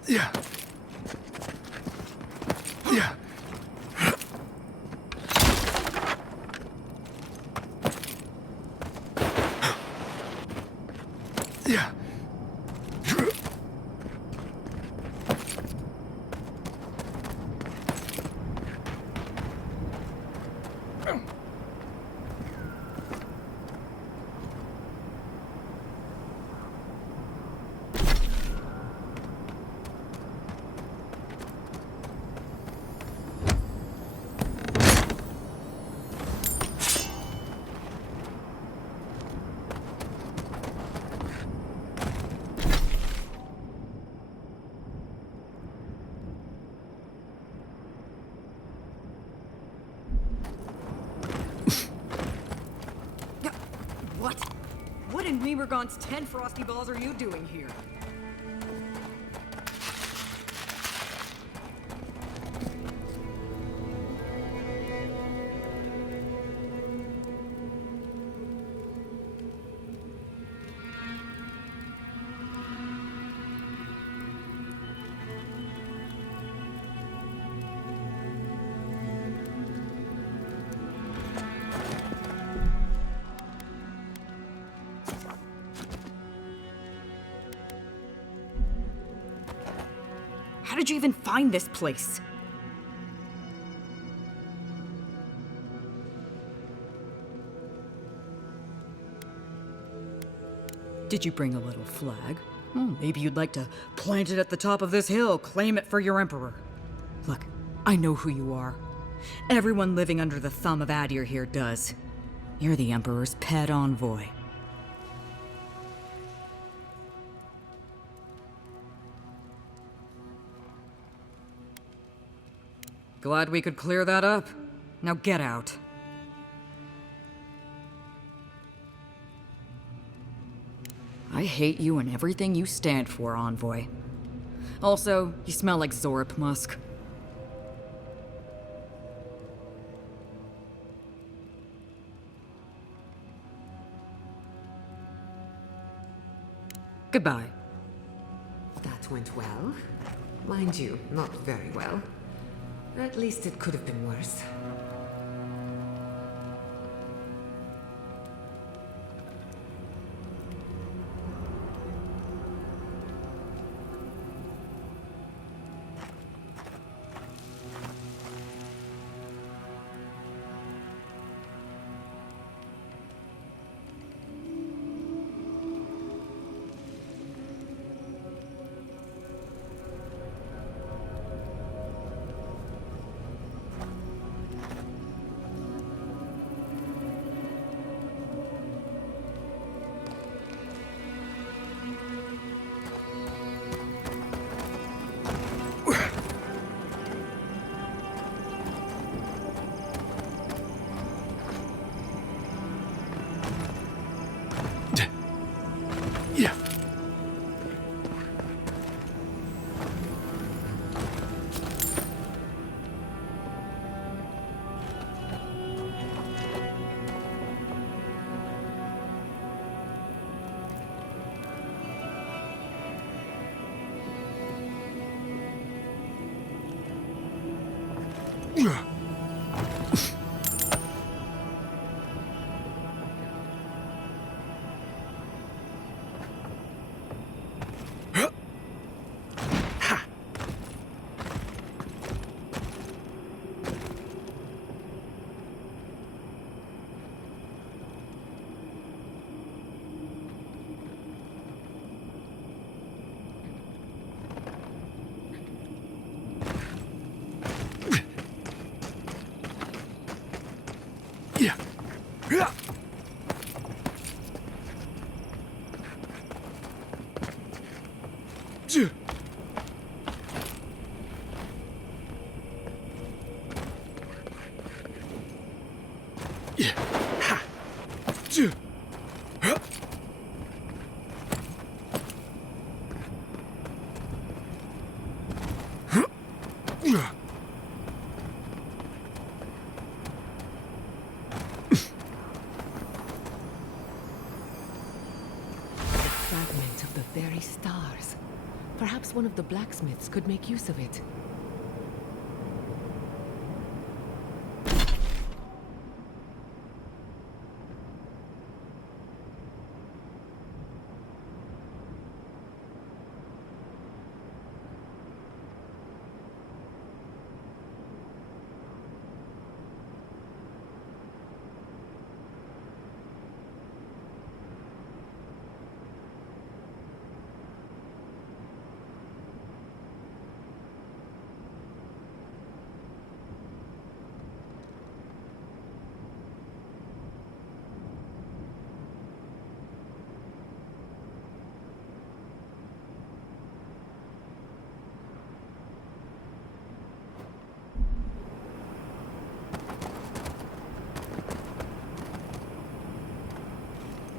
Yeah. Yeah. Yeah. What in Remergon's 10 frosty balls are you doing here? How did you even find this place? Did you bring a little flag? Maybe you'd like to plant it at the top of this hill, claim it for your emperor. Look, I know who you are. Everyone living under the thumb of Adir here does. You're the emperor's pet envoy. Glad we could clear that up. Now get out. I hate you and everything you stand for, Envoy. Also, you smell like Zorip musk. Goodbye. That went well. Mind you, not very well. At least it could have been worse. Fragment of the very stars. Perhaps one of the blacksmiths could make use of it.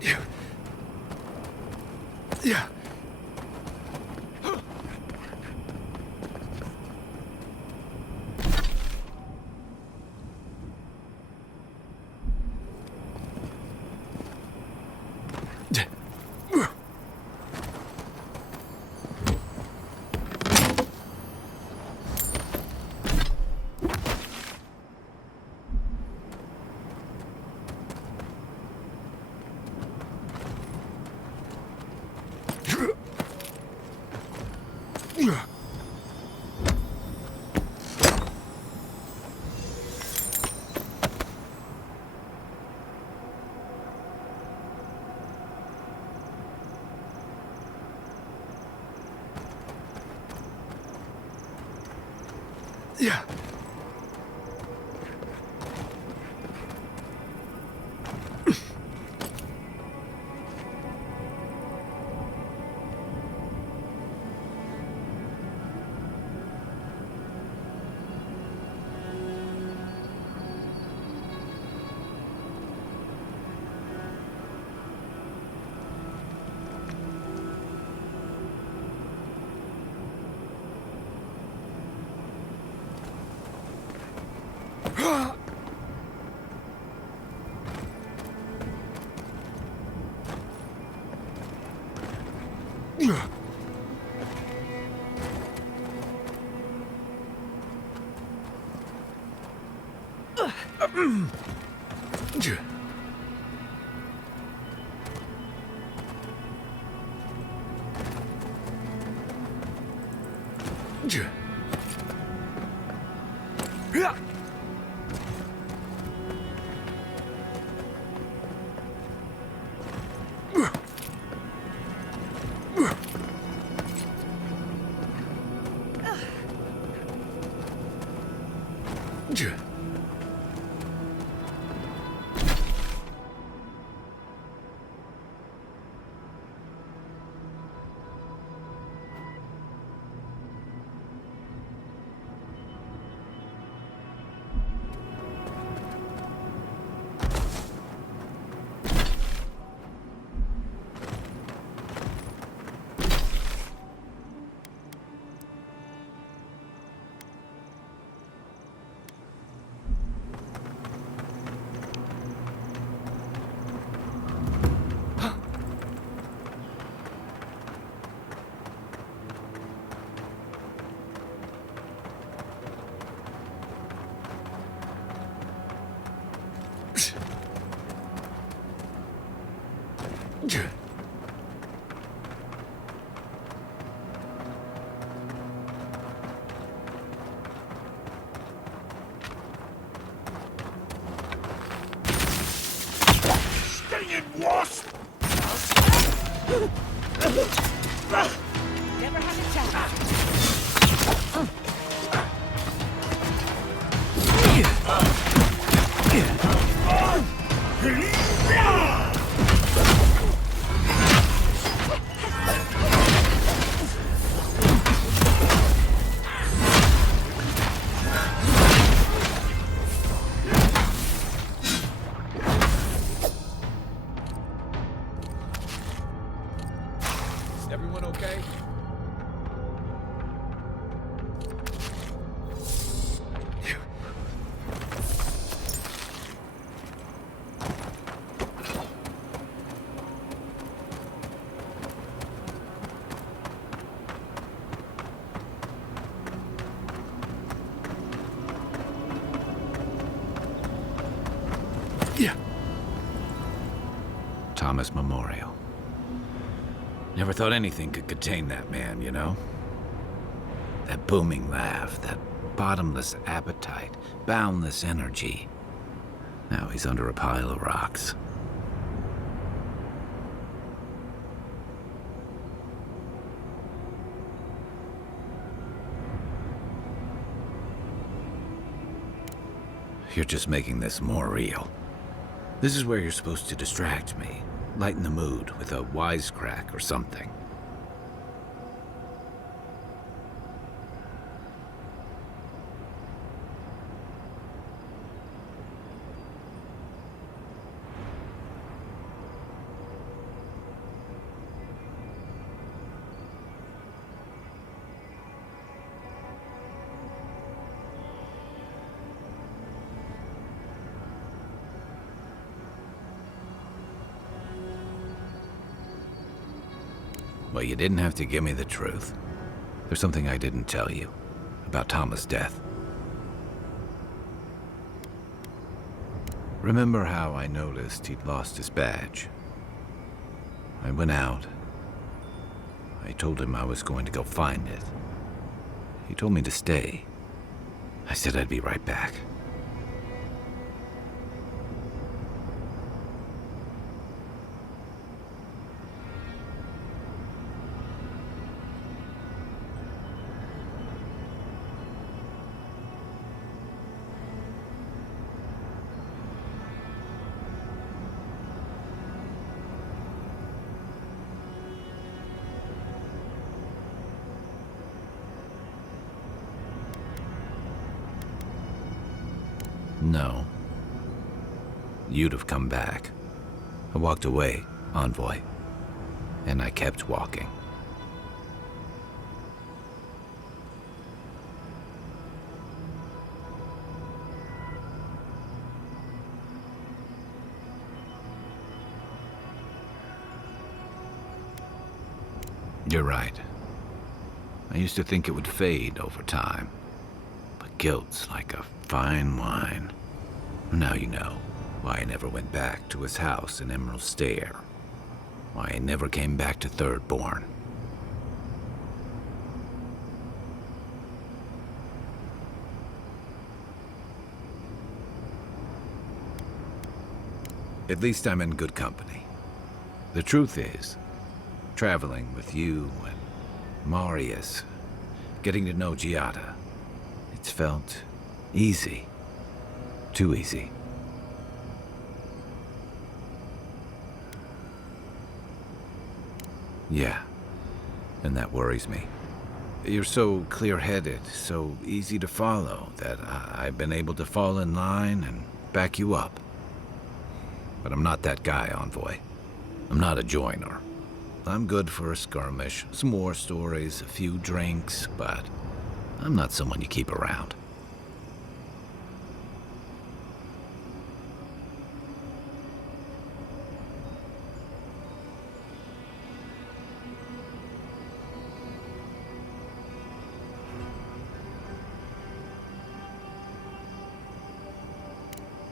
Yeah. Yeah. Wasp! Never had a chance. Thomas Memorial. Never thought anything could contain that man, you know? That booming laugh, that bottomless appetite, boundless energy. Now he's under a pile of rocks. You're just making this more real. This is where you're supposed to distract me, lighten the mood with a wisecrack or something. Well, you didn't have to give me the truth. There's something I didn't tell you about Thomas' death. Remember how I noticed he'd lost his badge? I went out. I told him I was going to go find it. He told me to stay. I said I'd be right back. No. You'd have come back. I walked away, Envoy. And I kept walking. You're right. I used to think it would fade over time. But guilt's like a fine wine. Now you know why I never went back to his house in Emerald Stair. Why I never came back to Thirdborn. At least I'm in good company. The truth is, traveling with you and Marius, getting to know Giada, it's felt easy. Too easy. Yeah, and that worries me. You're so clear-headed, so easy to follow, that I've been able to fall in line and back you up. But I'm not that guy, Envoy. I'm not a joiner. I'm good for a skirmish, some war stories, a few drinks, but I'm not someone you keep around.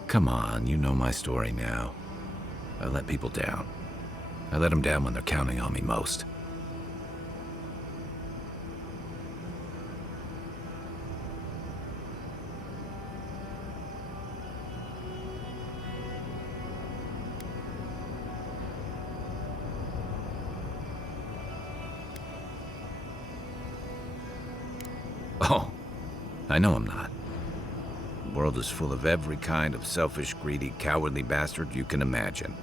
Come on, you know my story now. I let people down. I let them down when they're counting on me most. Oh, I know I'm not. The world is full of every kind of selfish, greedy, cowardly bastard you can imagine.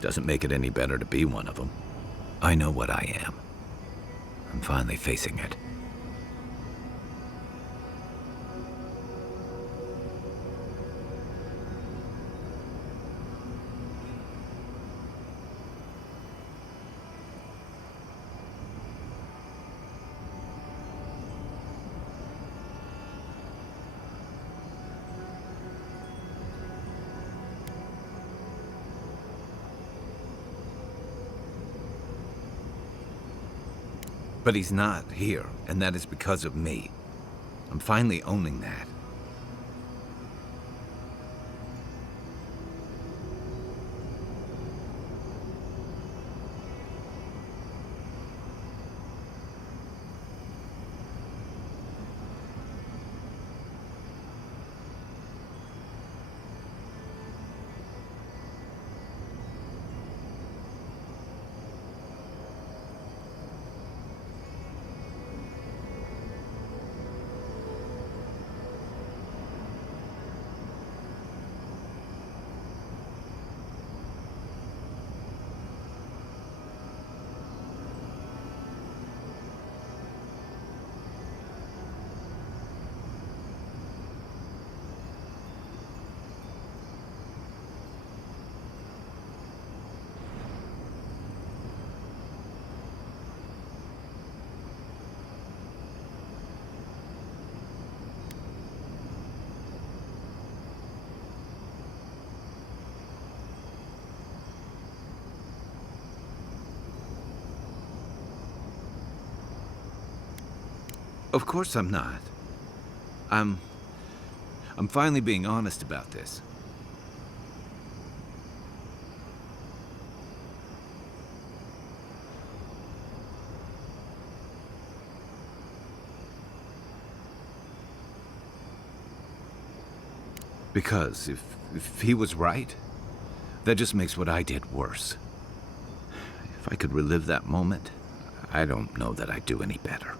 Doesn't make it any better to be one of them. I know what I am. I'm finally facing it. But he's not here, and that is because of me. I'm finally owning that. Of course I'm not. I'm finally being honest about this. Because if he was right, that just makes what I did worse. If I could relive that moment, I don't know that I'd do any better.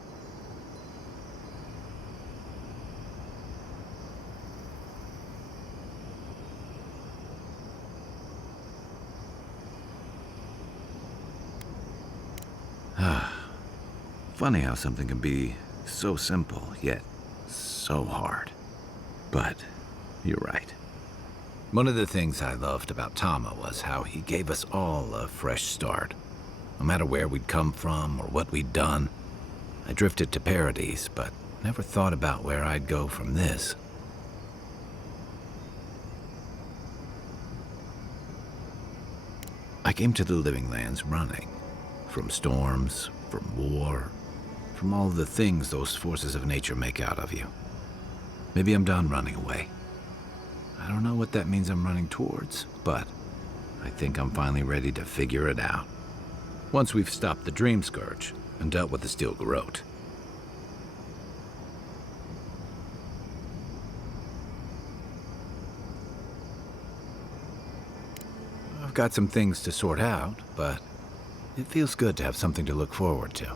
Funny how something can be so simple, yet so hard. But you're right. One of the things I loved about Tama was how he gave us all a fresh start. No matter where we'd come from or what we'd done. I drifted to Paradise, but never thought about where I'd go from this. I came to the Living Lands running. From storms, from war, from all the things those forces of nature make out of you. Maybe I'm done running away. I don't know what that means I'm running towards, but I think I'm finally ready to figure it out. Once we've stopped the Dream Scourge and dealt with the Steel Garrote. I've got some things to sort out, but it feels good to have something to look forward to.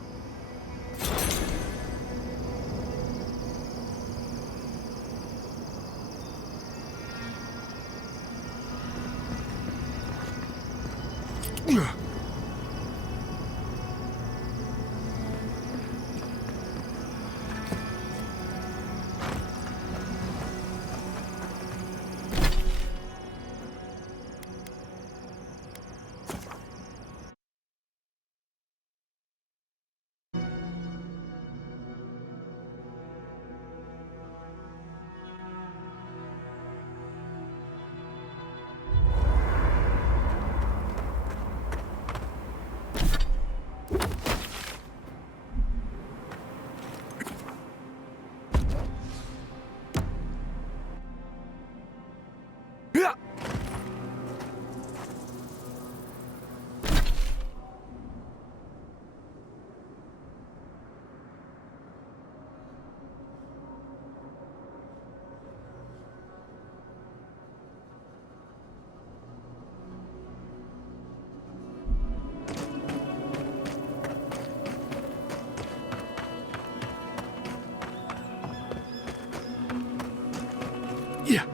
Yeah.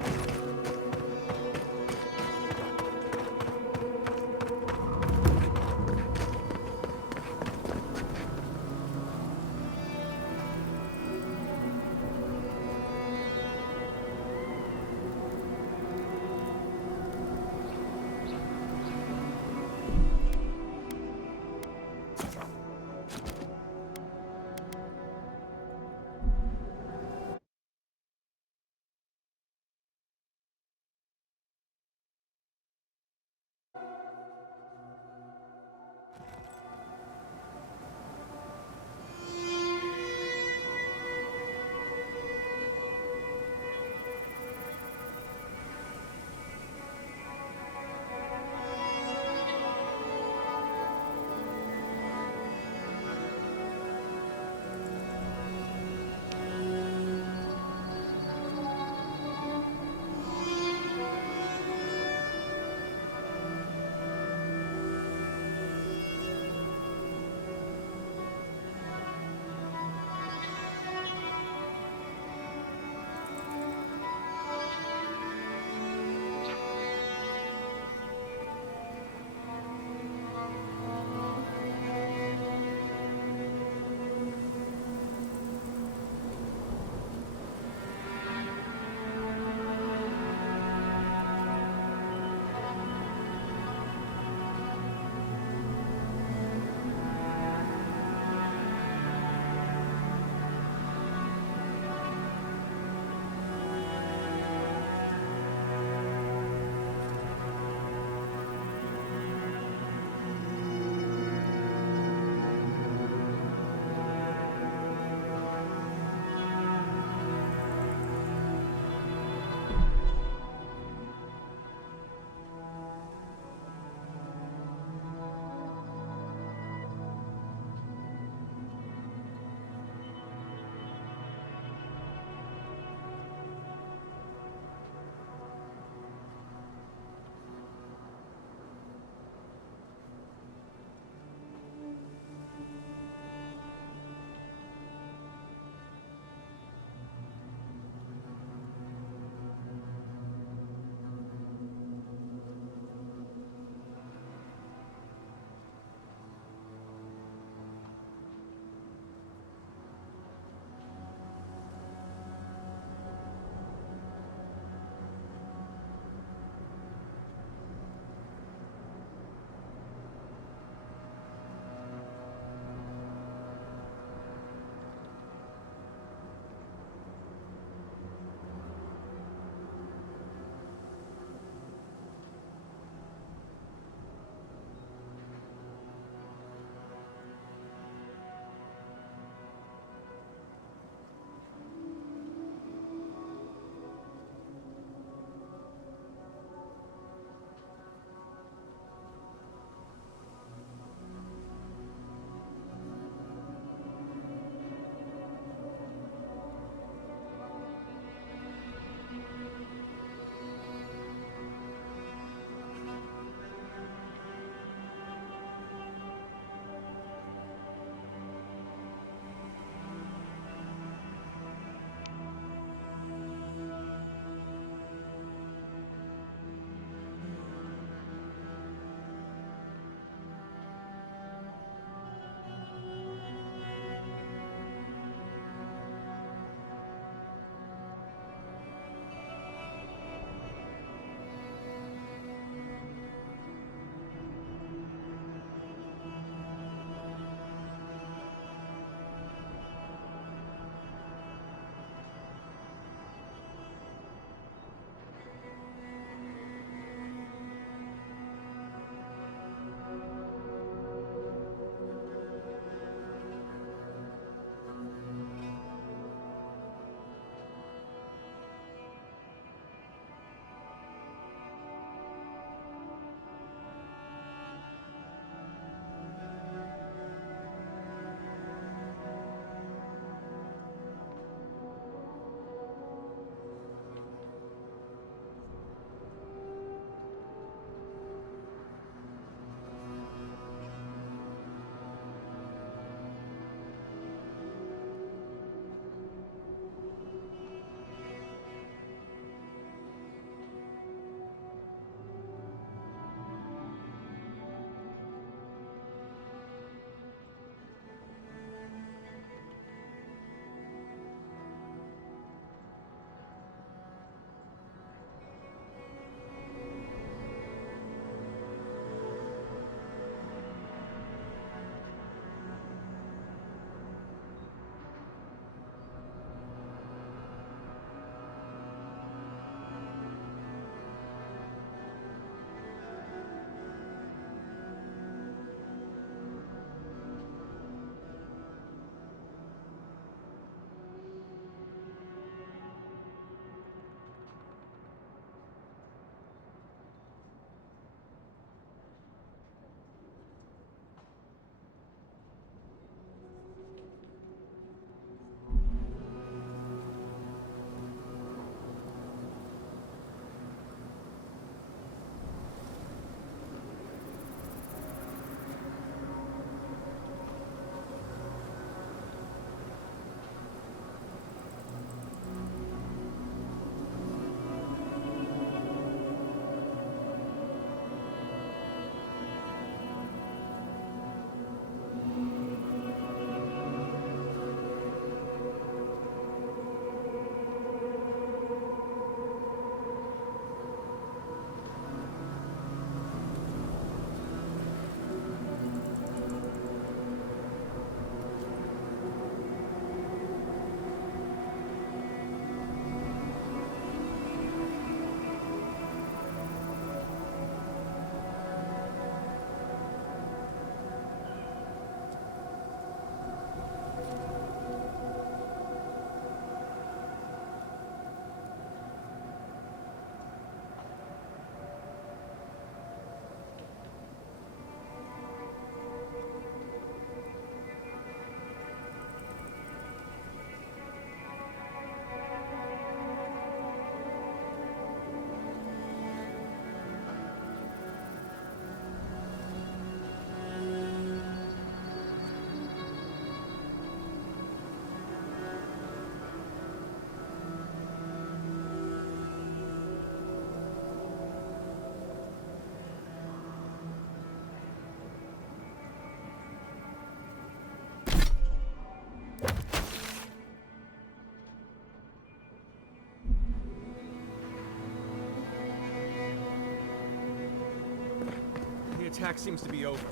attack seems to be over.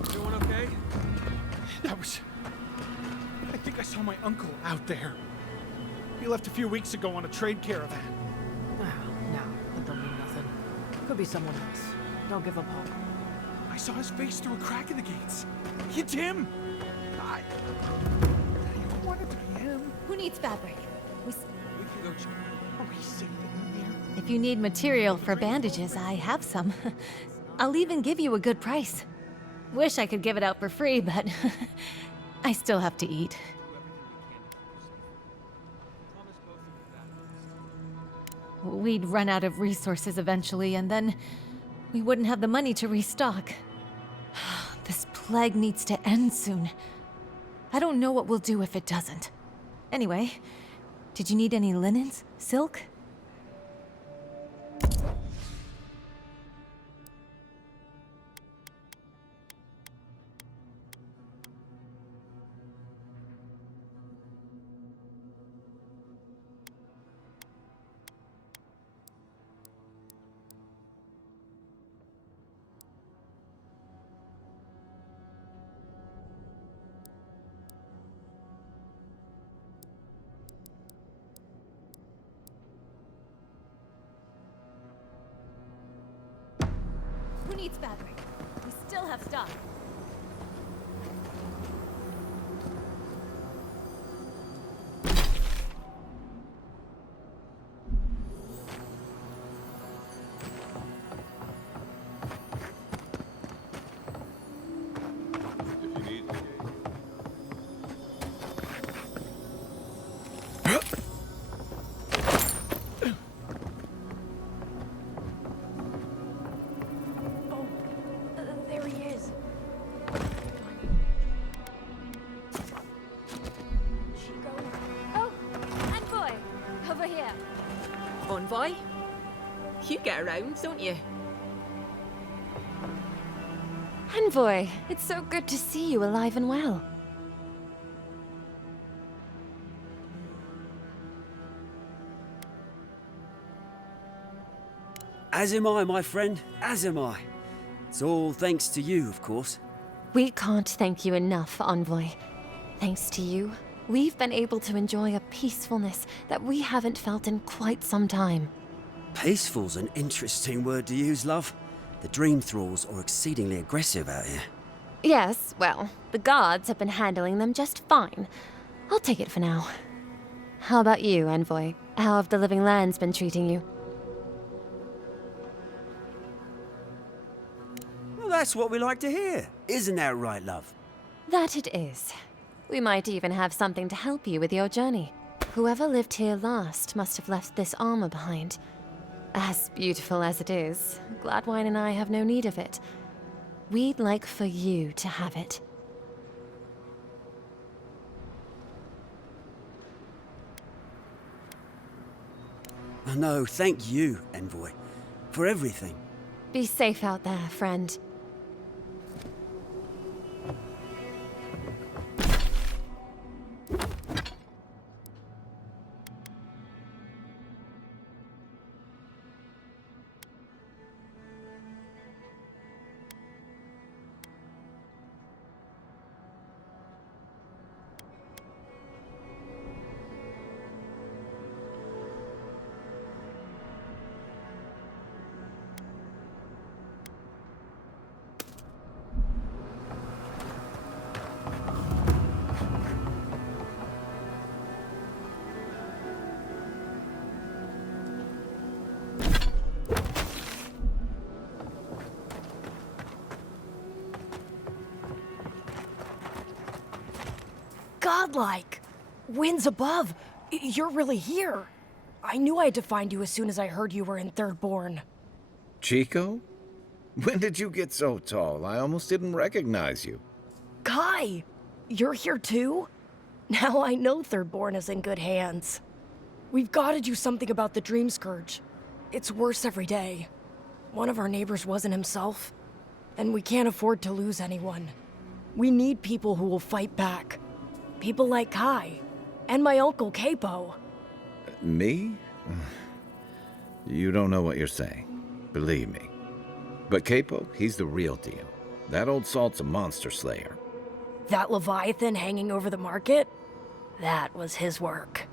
Everyone okay? I think I saw my uncle out there. He left a few weeks ago on a trade caravan. No, that don't mean nothing. Could be someone else. Don't give up hope. I saw his face through a crack in the gates. It's him! You wanted to be him. Who needs fabric? We can go check. Oh, he's safe in here. If you need material for bandages, I have some. I'll even give you a good price. Wish I could give it out for free, but I still have to eat. We'd run out of resources eventually, and then we wouldn't have the money to restock. This plague needs to end soon. I don't know what we'll do if it doesn't. Anyway, did you need any linens? Silk? Who needs fabric? We still have stock. Envoy? You get around, don't you? Envoy, it's so good to see you alive and well. As am I, my friend. As am I. It's all thanks to you, of course. We can't thank you enough, Envoy. Thanks to you, we've been able to enjoy a peacefulness that we haven't felt in quite some time. Peaceful's an interesting word to use, love. The Dream Thralls are exceedingly aggressive out here. Yes, well, the guards have been handling them just fine. I'll take it for now. How about you, Envoy? How have the Living Lands been treating you? Well, that's what we like to hear. Isn't that right, love? That it is. We might even have something to help you with your journey. Whoever lived here last must have left this armor behind. As beautiful as it is, Gladwine and I have no need of it. We'd like for you to have it. No, thank you, Envoy, for everything. Be safe out there, friend. Godlike! Winds above! You're really here! I knew I had to find you as soon as I heard you were in Thirdborn. Chico? When did you get so tall? I almost didn't recognize you. Kai! You're here too? Now I know Thirdborn is in good hands. We've got to do something about the Dream Scourge. It's worse every day. One of our neighbors wasn't himself, and we can't afford to lose anyone. We need people who will fight back. People like Kai, and my uncle Capo. Me? You don't know what you're saying. Believe me. But Capo, he's the real deal. That old salt's a monster slayer. That Leviathan hanging over the market? That was his work.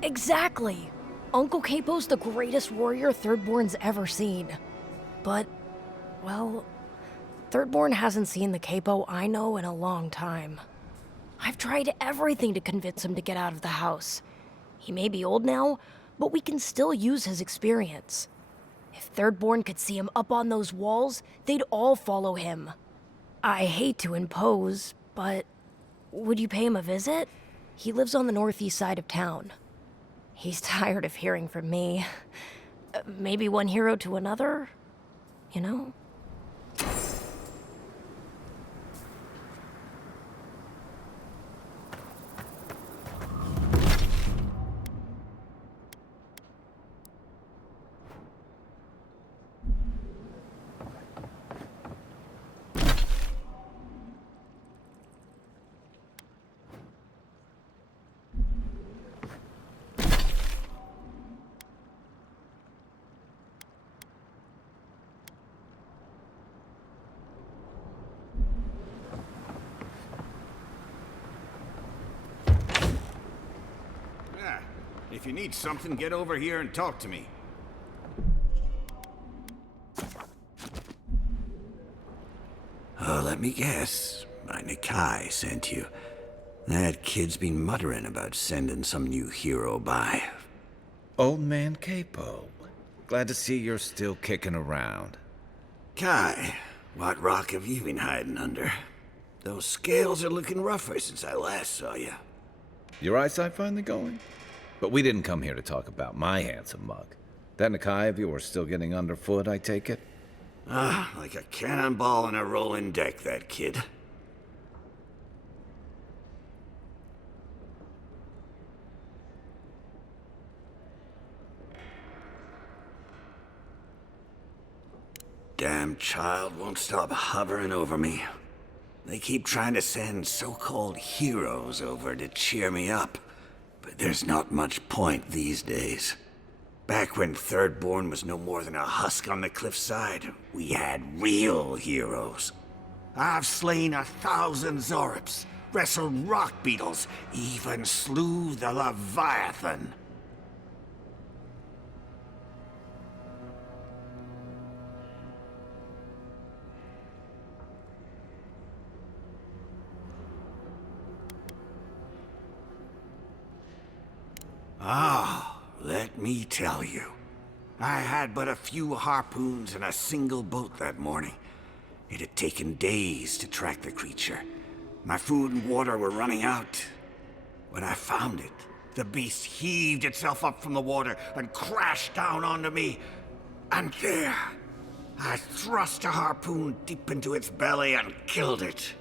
Exactly! Uncle Capo's the greatest warrior Thirdborn's ever seen. But, well, Thirdborn hasn't seen the Capo I know in a long time. I've tried everything to convince him to get out of the house. He may be old now, but we can still use his experience. If Thirdborn could see him up on those walls, they'd all follow him. I hate to impose, but would you pay him a visit? He lives on the northeast side of town. He's tired of hearing from me. Maybe one hero to another, you know? If you need something, get over here and talk to me. Oh, let me guess. My Nikai sent you. That kid's been muttering about sending some new hero by. Old man Capo. Glad to see you're still kicking around. Kai, what rock have you been hiding under? Those scales are looking rougher since I last saw you. Your eyesight finally going? But we didn't come here to talk about my handsome mug. That Nikai of yours still getting underfoot, I take it? Like a cannonball in a rolling deck, that kid. Damn child won't stop hovering over me. They keep trying to send so-called heroes over to cheer me up. But there's not much point these days. Back when Thirdborn was no more than a husk on the cliffside, we had real heroes. I've slain 1,000 Zorips, wrestled rock beetles, even slew the Leviathan. Let me tell you. I had but a few harpoons and a single boat that morning. It had taken days to track the creature. My food and water were running out. When I found it, the beast heaved itself up from the water and crashed down onto me. And there, I thrust a harpoon deep into its belly and killed it.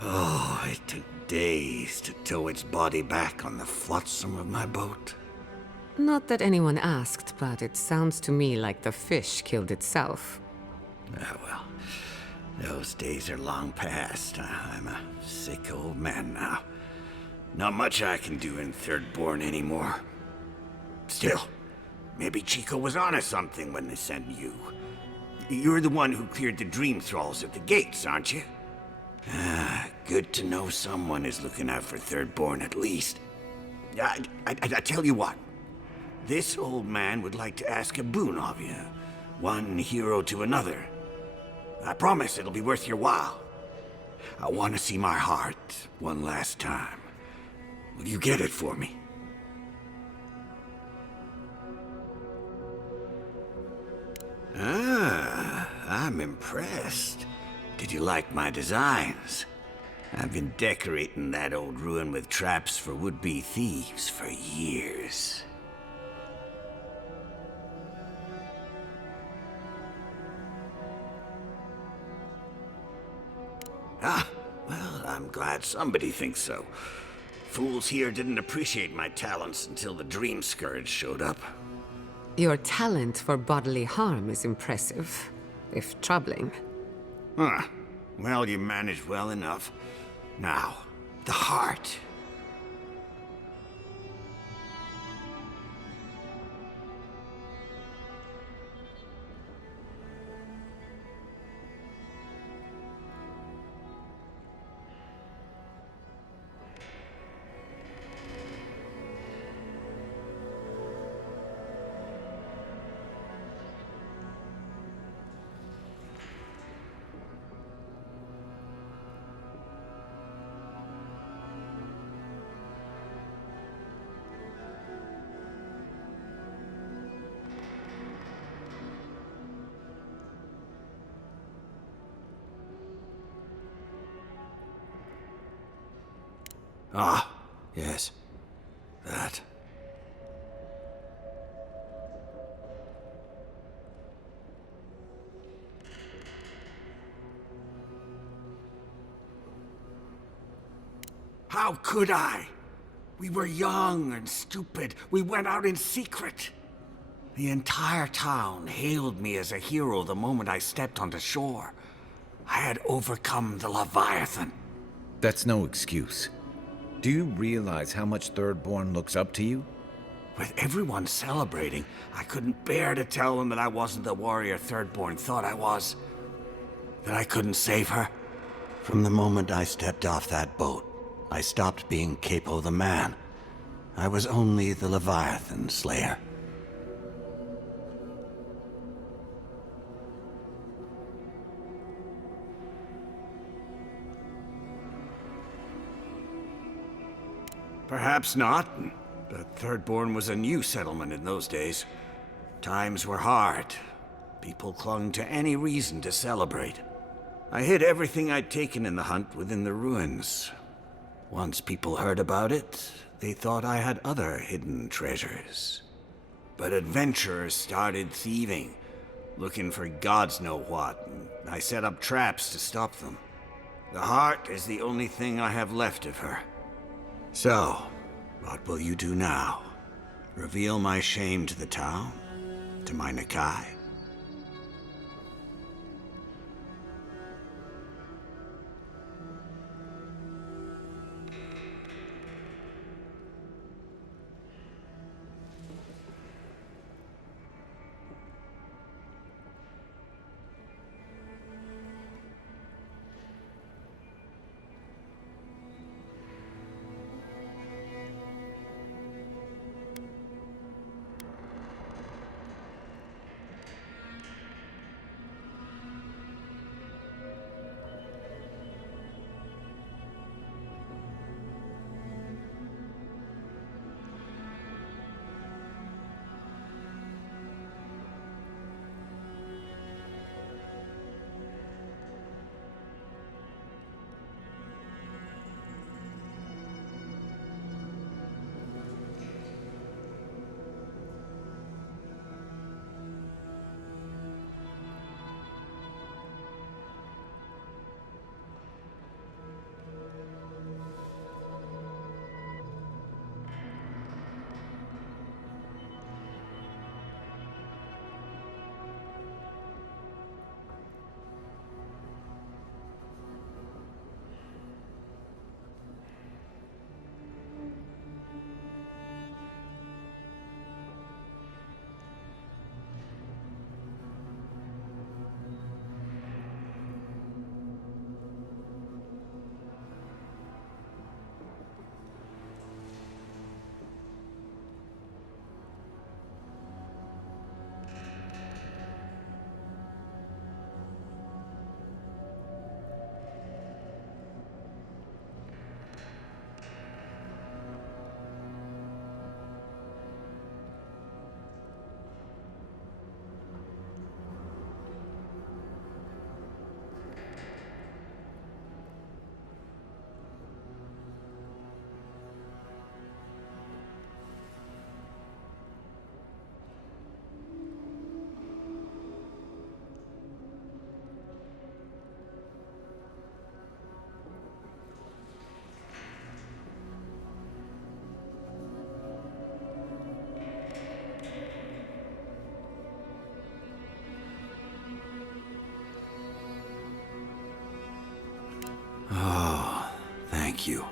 Oh, it took days to tow its body back on the flotsam of my boat. Not that anyone asked, but it sounds to me like the fish killed itself. Well, those days are long past. I'm a sick old man now. Not much I can do in Thirdborn anymore. Still, maybe Chico was onto something when they sent you. You're the one who cleared the dream thralls at the gates, aren't you? Good to know someone is looking out for Thirdborn at least. I tell you what. This old man would like to ask a boon of you. One hero to another. I promise it'll be worth your while. I want to see my heart one last time. Will you get it for me? I'm impressed. Did you like my designs? I've been decorating that old ruin with traps for would-be thieves for years. Well, I'm glad somebody thinks so. Fools here didn't appreciate my talents until the Dream Scourge showed up. Your talent for bodily harm is impressive, if troubling. Well, you managed well enough. Now, the heart. Ah, yes. That. How could I? We were young and stupid. We went out in secret. The entire town hailed me as a hero the moment I stepped onto shore. I had overcome the Leviathan. That's no excuse. Do you realize how much Thirdborn looks up to you? With everyone celebrating, I couldn't bear to tell them that I wasn't the warrior Thirdborn thought I was. That I couldn't save her. From the moment I stepped off that boat, I stopped being Capo the Man. I was only the Leviathan Slayer. Perhaps not, but Thirdborn was a new settlement in those days. Times were hard. People clung to any reason to celebrate. I hid everything I'd taken in the hunt within the ruins. Once people heard about it, they thought I had other hidden treasures. But adventurers started thieving, looking for gods know what, and I set up traps to stop them. The heart is the only thing I have left of her. So, what will you do now? Reveal my shame to the town? To my Nakai? Oh, thank you.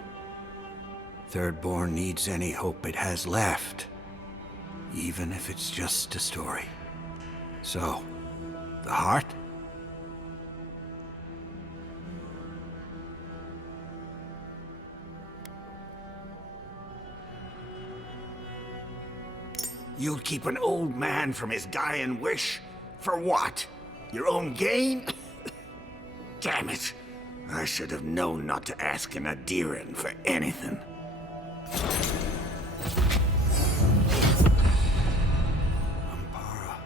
Thirdborn needs any hope it has left, even if it's just a story. So, the heart? You'll keep an old man from his dying wish? For what? Your own gain? Damn it. I should have known not to ask an Adiran for anything. Ampara,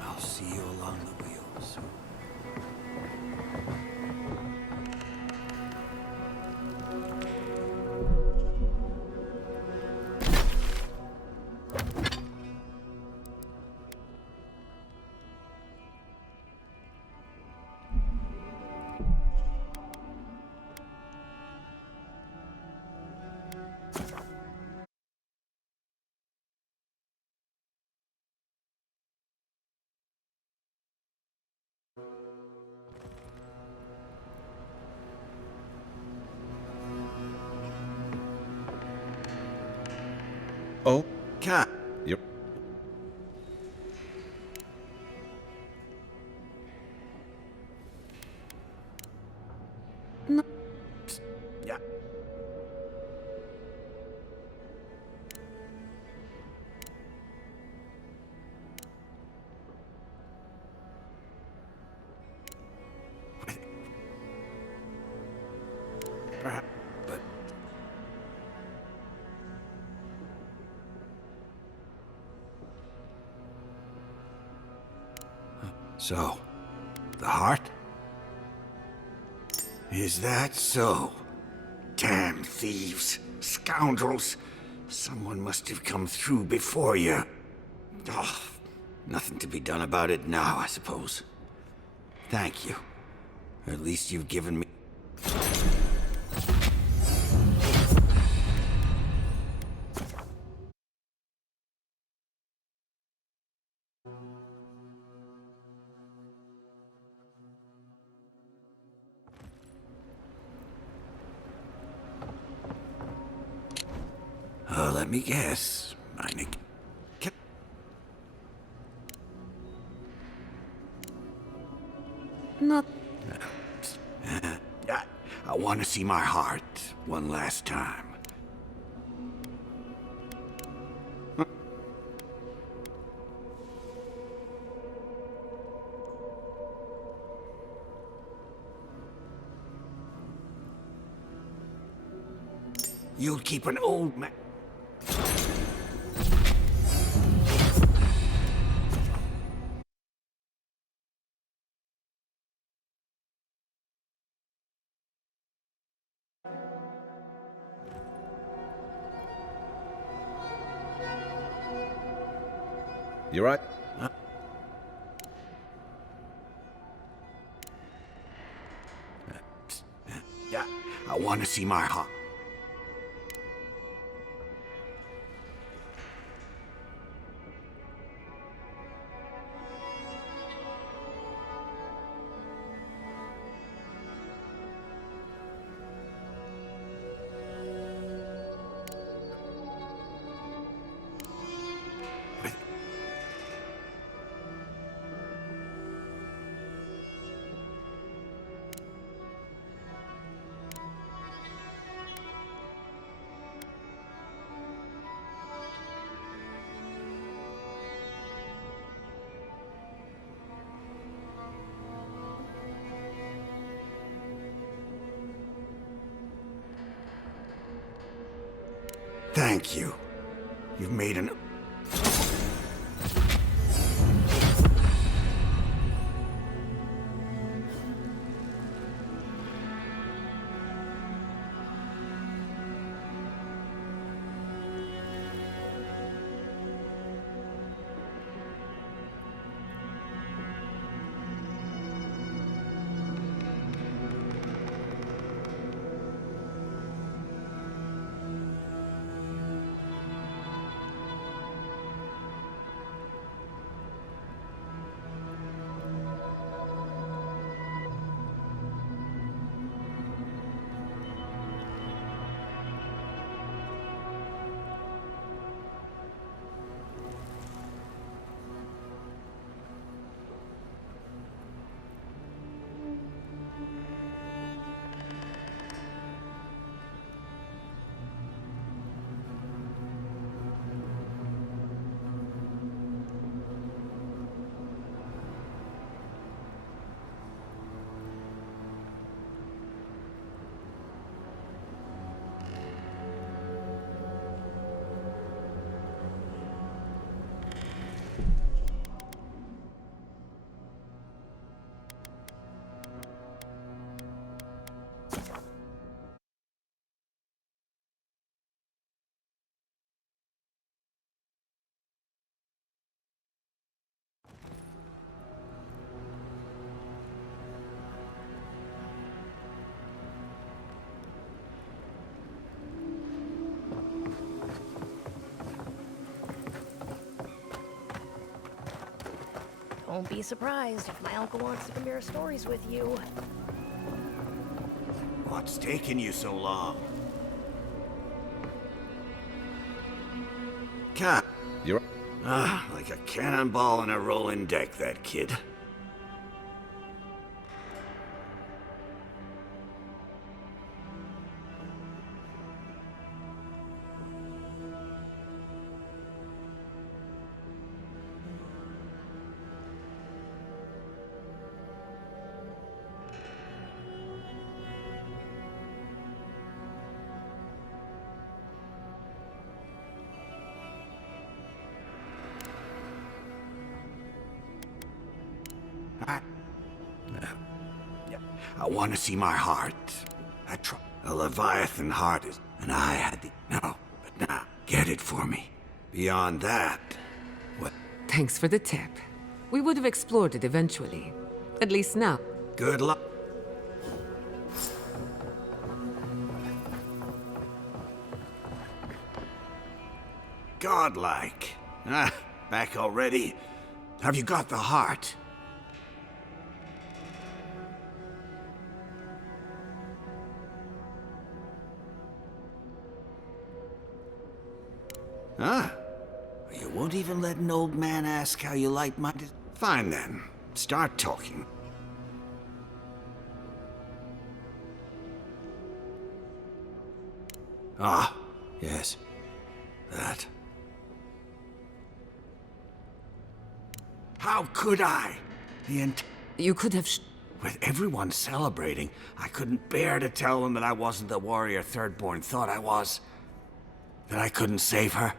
I'll see you along the wheels. Oh? Cat. Yep. Yeah. But so, the heart? Is that so? Damn thieves, scoundrels. Someone must have come through before you. Oh, nothing to be done about it now, I suppose. Thank you. At least you've given me... let me guess. Not... I want to see my heart one last time. You'll keep an old man... You right? Yeah, I want to see my heart. Thank you. You've made an... Don't be surprised if my uncle wants to compare stories with you. What's taking you so long? Cat. You're... Like a cannonball in a rolling deck, that kid. I want to see my heart. A Leviathan heart is... And I had the... No, but now, get it for me. Beyond that, what... Thanks for the tip. We would have explored it eventually. At least now. Good luck. Godlike. Back already? Have you got the heart? Huh? You won't even let an old man ask how you like my... Fine then. Start talking. Ah, yes. That. How could I? You could have With everyone celebrating, I couldn't bear to tell them that I wasn't the warrior Thirdborn thought I was. That I couldn't save her.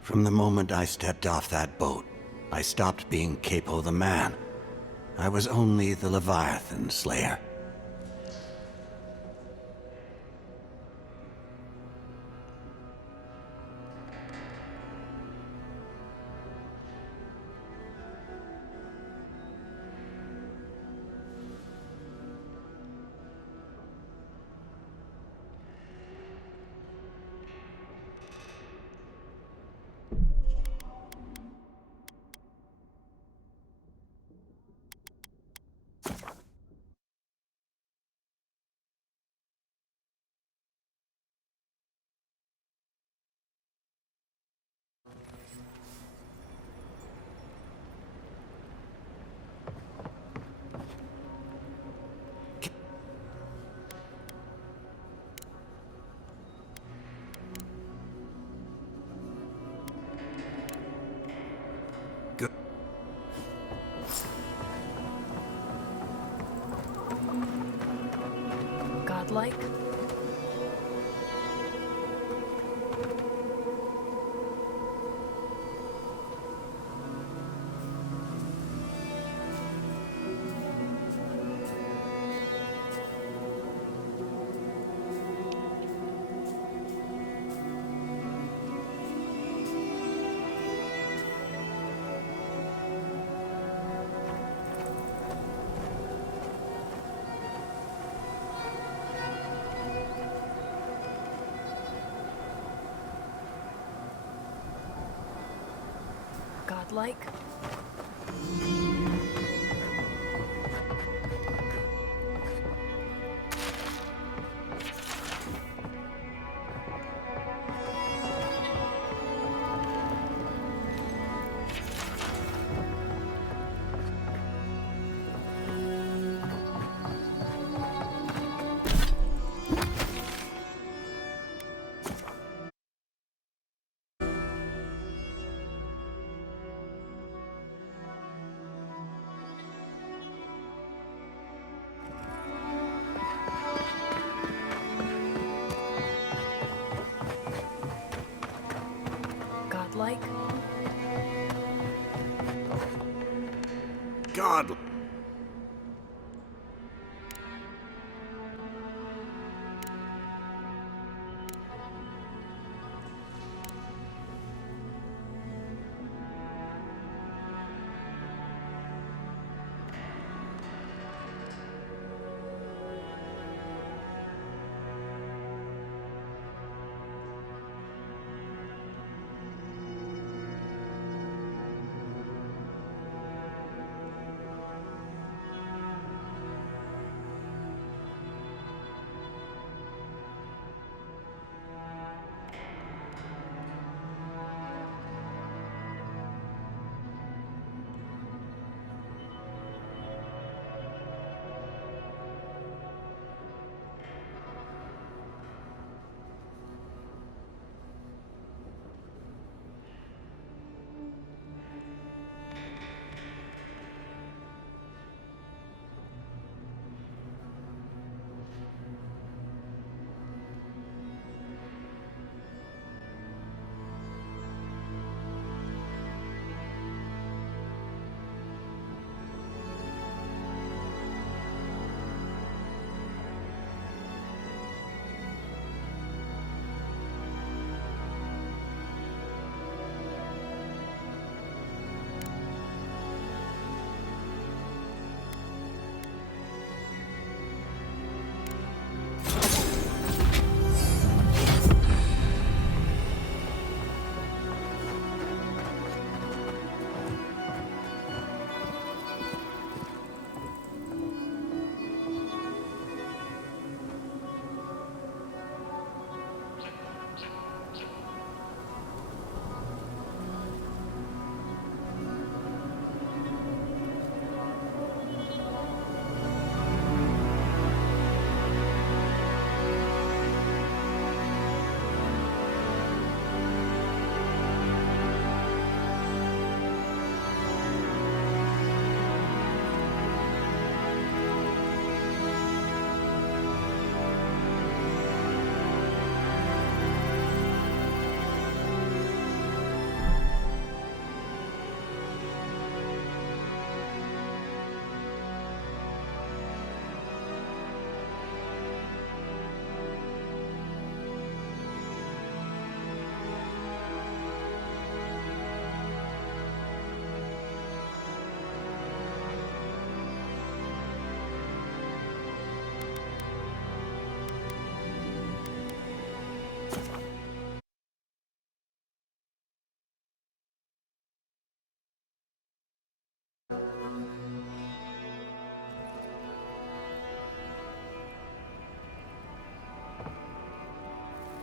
From the moment I stepped off that boat, I stopped being Capo the Man. I was only the Leviathan Slayer. Godlike? Godlike? Godlike? God.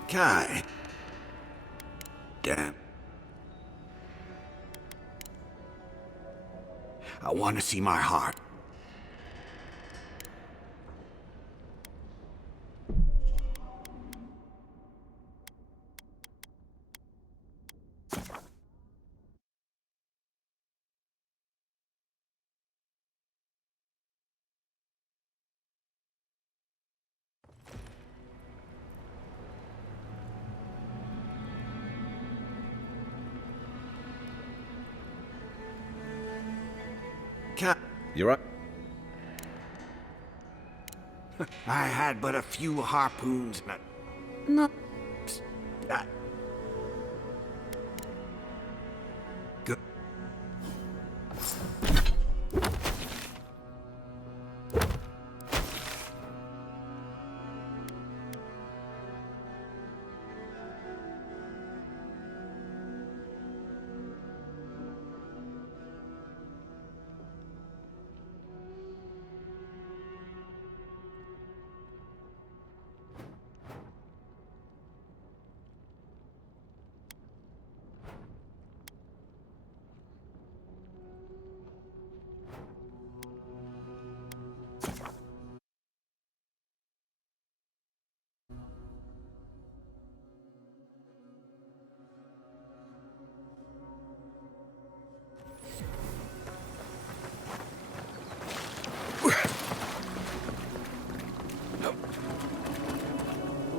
Kai. Damn. I want to see my heart. You're up. I had but a few harpoons. No. Good.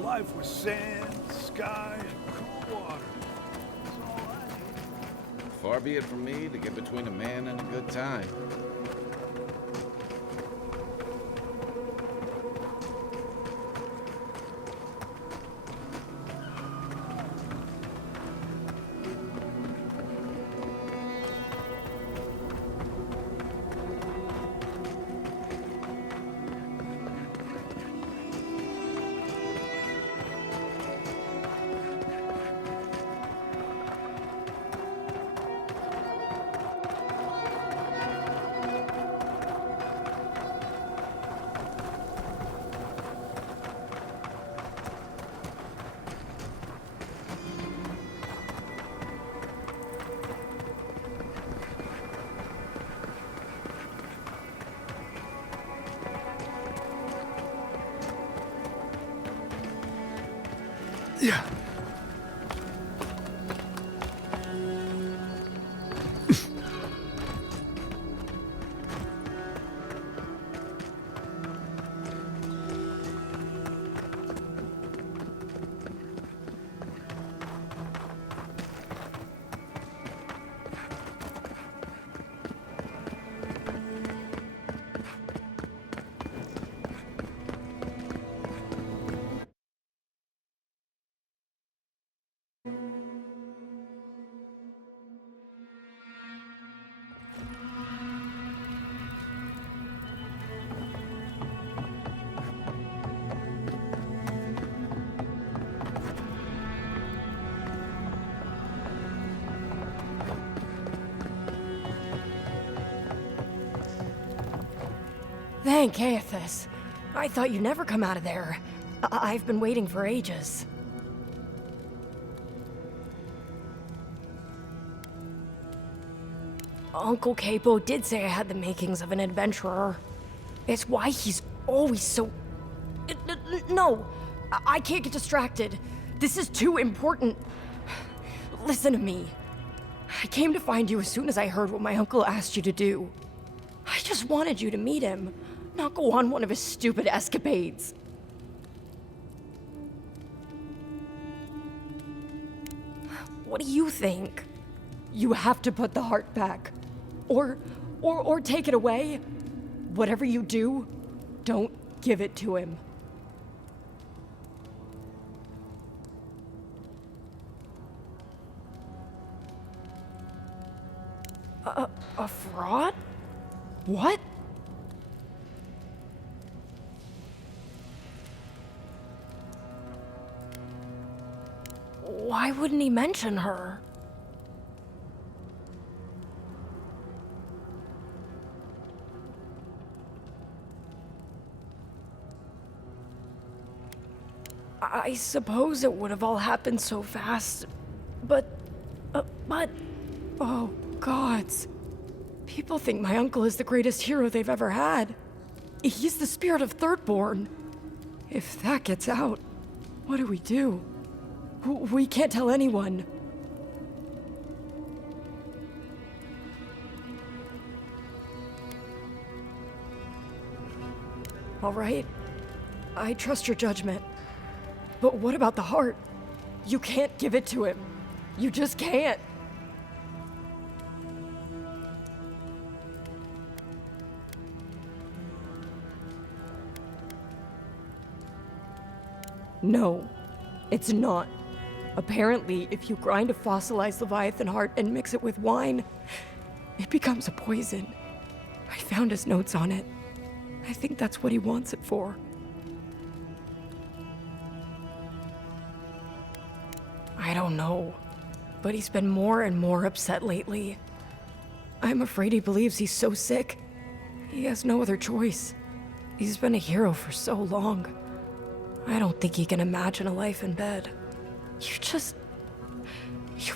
Life with sand, sky, and cool water. That's all I need. Far be it from me to get between a man and a good time. Yeah. Thank Aethys. I thought you'd never come out of there. I've been waiting for ages. Uncle Capo did say I had the makings of an adventurer. It's why he's always so... No! I can't get distracted. This is too important. Listen to me. I came to find you as soon as I heard what my uncle asked you to do. I just wanted you to meet him, not go on one of his stupid escapades. What do you think? You have to put the heart back. Or take it away. Whatever you do, don't give it to him. A fraud? What? Why wouldn't he mention her? I suppose it would have all happened so fast, but... Oh, gods. People think my uncle is the greatest hero they've ever had. He's the spirit of Thirdborn. If that gets out, what do we do? We can't tell anyone. All right. I trust your judgment. But what about the heart? You can't give it to him. You just can't. No, it's not. Apparently, if you grind a fossilized Leviathan heart and mix it with wine, it becomes a poison. I found his notes on it. I think that's what he wants it for. I don't know, but he's been more and more upset lately. I'm afraid he believes he's so sick. He has no other choice. He's been a hero for so long. I don't think he can imagine a life in bed. You've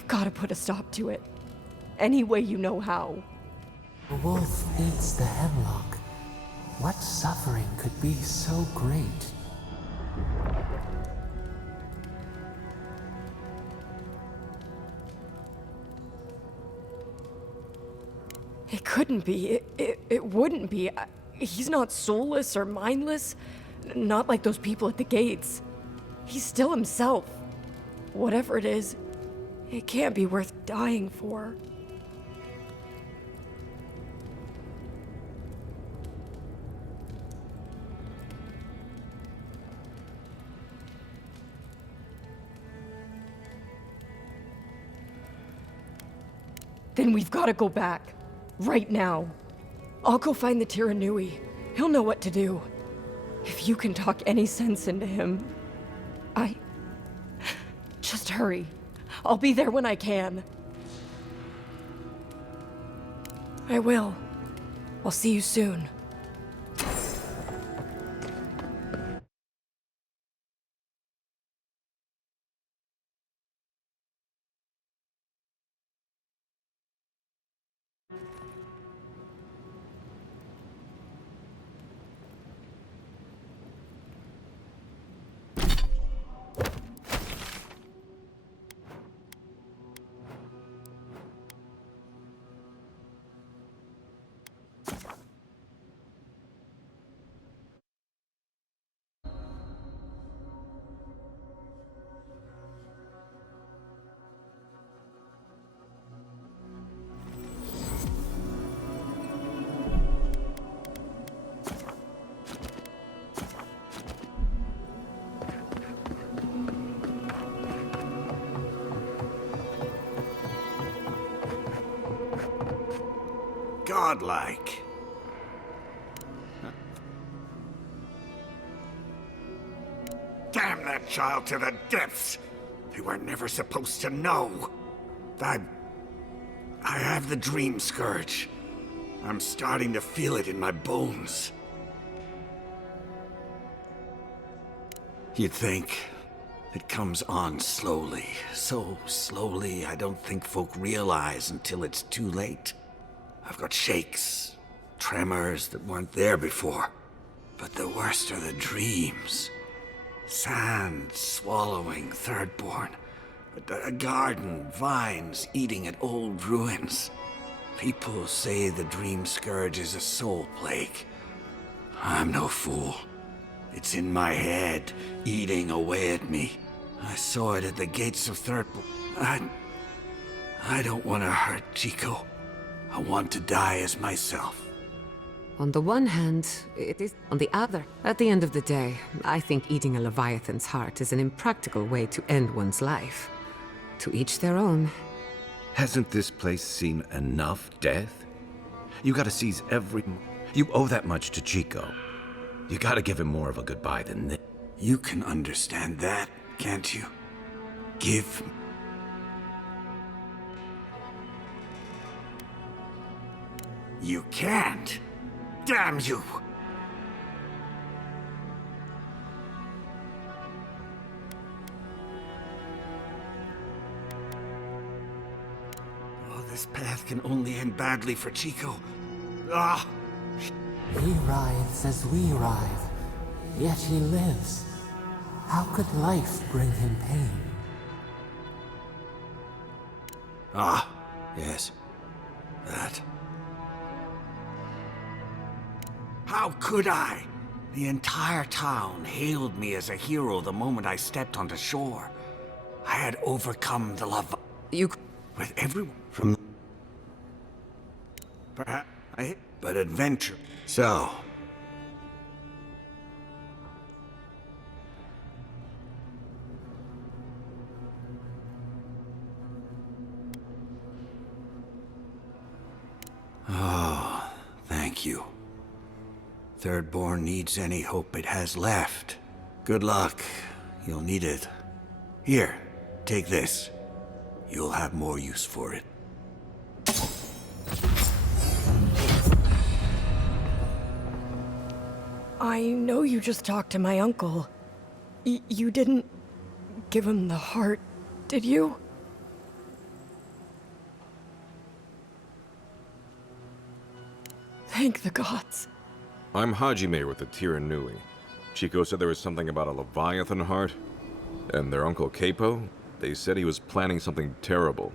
got to put a stop to it. Any way you know how. The wolf eats the hemlock. What suffering could be so great? It couldn't be. It wouldn't be. He's not soulless or mindless. Not like those people at the gates. He's still himself. Whatever it is, it can't be worth dying for. Then we've got to go back. Right now. I'll go find the Tiranui. He'll know what to do. If you can talk any sense into him, Just hurry. I'll be there when I can. I will. I'll see you soon. Godlike. Damn that child to the depths! They were never supposed to know. I have the dream scourge. I'm starting to feel it in my bones. You'd think it comes on slowly. So slowly, I don't think folk realize until it's too late. I've got shakes, tremors that weren't there before. But the worst are the dreams. Sand swallowing Thirdborn. A garden, vines eating at old ruins. People say the dream scourge is a soul plague. I'm no fool. It's in my head, eating away at me. I saw it at the gates of Thirdborn. I don't want to hurt Chico. I want to die as myself. On the one hand, it is on the other. At the end of the day, I think eating a Leviathan's heart is an impractical way to end one's life. To each their own. Hasn't this place seen enough death? You gotta seize every... You owe that much to Chico. You gotta give him more of a goodbye than this. You can understand that, can't you? Give... You can't! Damn you! can only end badly for Chico. Ah! He writhes as we writhe, yet he lives. How could life bring him pain? Ah, yes. That. How could I? The entire town hailed me as a hero the moment I stepped onto shore. I had overcome the love with everyone from perhaps but adventure. So oh, thank you. Thirdborn needs any hope it has left. Good luck. You'll need it. Here, take this. You'll have more use for it. I know you just talked to my uncle. You didn't give him the heart, did you? Thank the gods. I'm Hajime with the Tiranui. Chico said there was something about a Leviathan heart. And their uncle Capo, they said he was planning something terrible.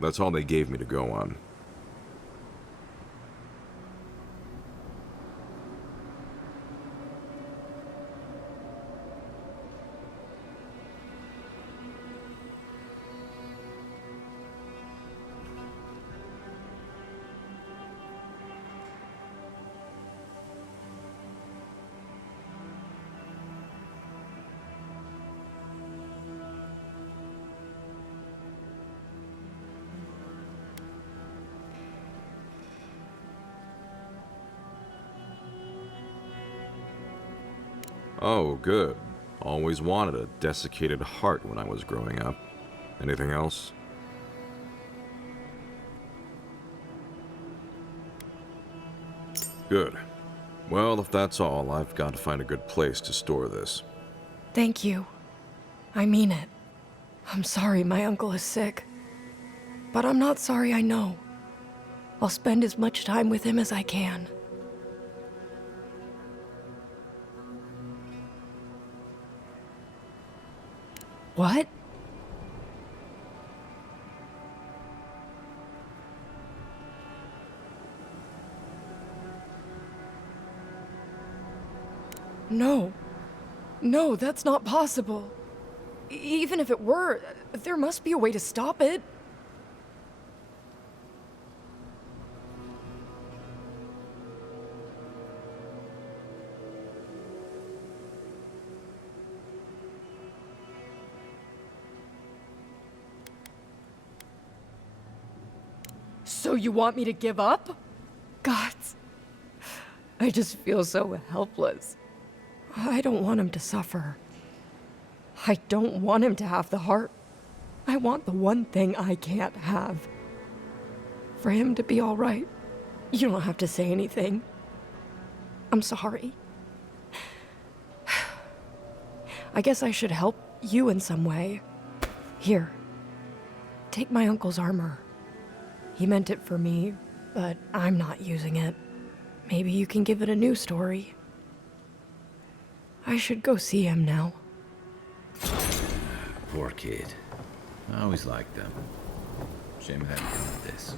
That's all they gave me to go on. Oh, good. Always wanted a desiccated heart when I was growing up. Anything else? Good. Well, if that's all, I've got to find a good place to store this. Thank you. I mean it. I'm sorry my uncle is sick. But I'm not sorry, I know. I'll spend as much time with him as I can. What? No. No, that's not possible. Even if it were, there must be a way to stop it. So you want me to give up? Gods. I just feel so helpless. I don't want him to suffer. I don't want him to have the heart. I want the one thing I can't have. For him to be all right. You don't have to say anything. I'm sorry. I guess I should help you in some way. Here. Take my uncle's armor. He meant it for me, but I'm not using it. Maybe you can give it a new story. I should go see him now. Poor kid. I always liked them. Shame it had to come to this.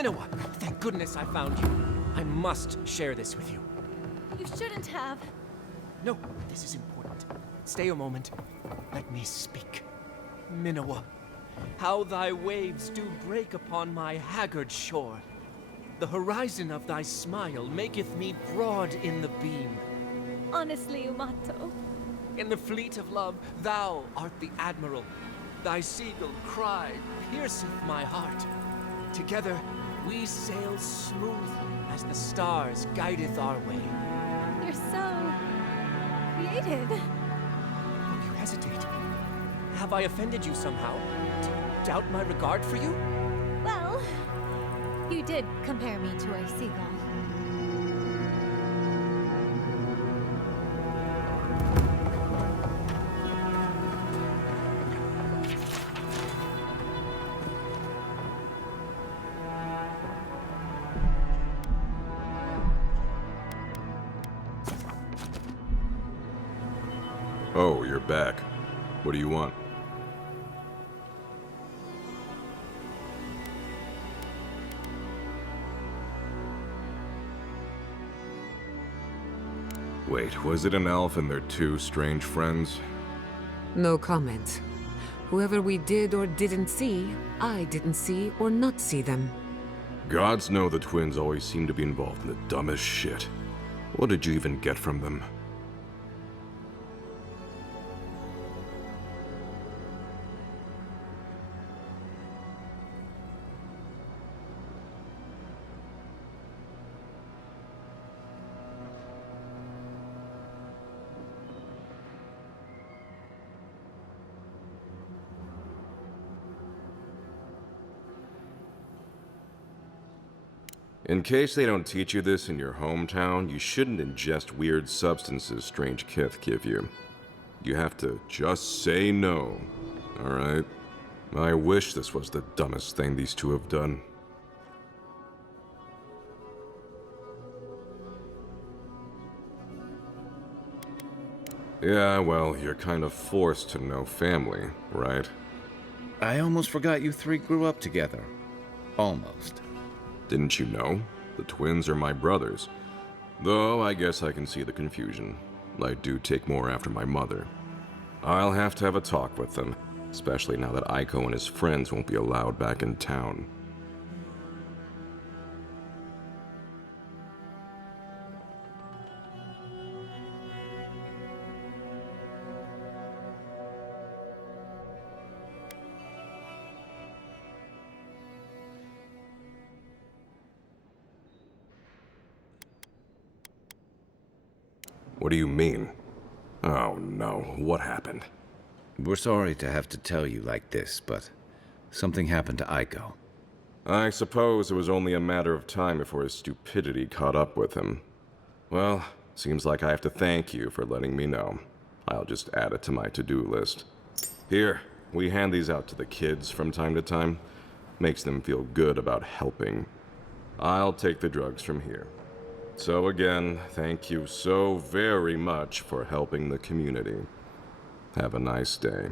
Minowa, thank goodness I found you. I must share this with you. You shouldn't have. No, this is important. Stay a moment. Let me speak. Minowa, how thy waves do break upon my haggard shore. The horizon of thy smile maketh me broad in the beam. Honestly, Umato. In the fleet of love, thou art the admiral. Thy seagull cry pierceth my heart. Together we sail smooth as the stars guideth our way. You're so creative. Don't you hesitate. Have I offended you somehow? Doubt my regard for you? Well, you did compare me to a seagull. Oh, you're back. What do you want? Wait, was it an elf and their two strange friends? No comment. Whoever we did or didn't see, I didn't see or not see them. Gods know the twins always seem to be involved in the dumbest shit. What did you even get from them? In case they don't teach you this in your hometown, you shouldn't ingest weird substances strange kith give you. You have to just say no, alright? I wish this was the dumbest thing these two have done. Yeah, well, you're kind of forced to know family, right? I almost forgot you three grew up together. Almost. Didn't you know? The twins are my brothers. Though I guess I can see the confusion. I do take more after my mother. I'll have to have a talk with them, especially now that Aiko and his friends won't be allowed back in town. What do you mean? Oh no, what happened? We're sorry to have to tell you like this, but something happened to Aiko. I suppose it was only a matter of time before his stupidity caught up with him. Well, seems like I have to thank you for letting me know. I'll just add it to my to-do list. Here, we hand these out to the kids from time to time. Makes them feel good about helping. I'll take the drugs from here. So again, thank you so very much for helping the community. Have a nice day.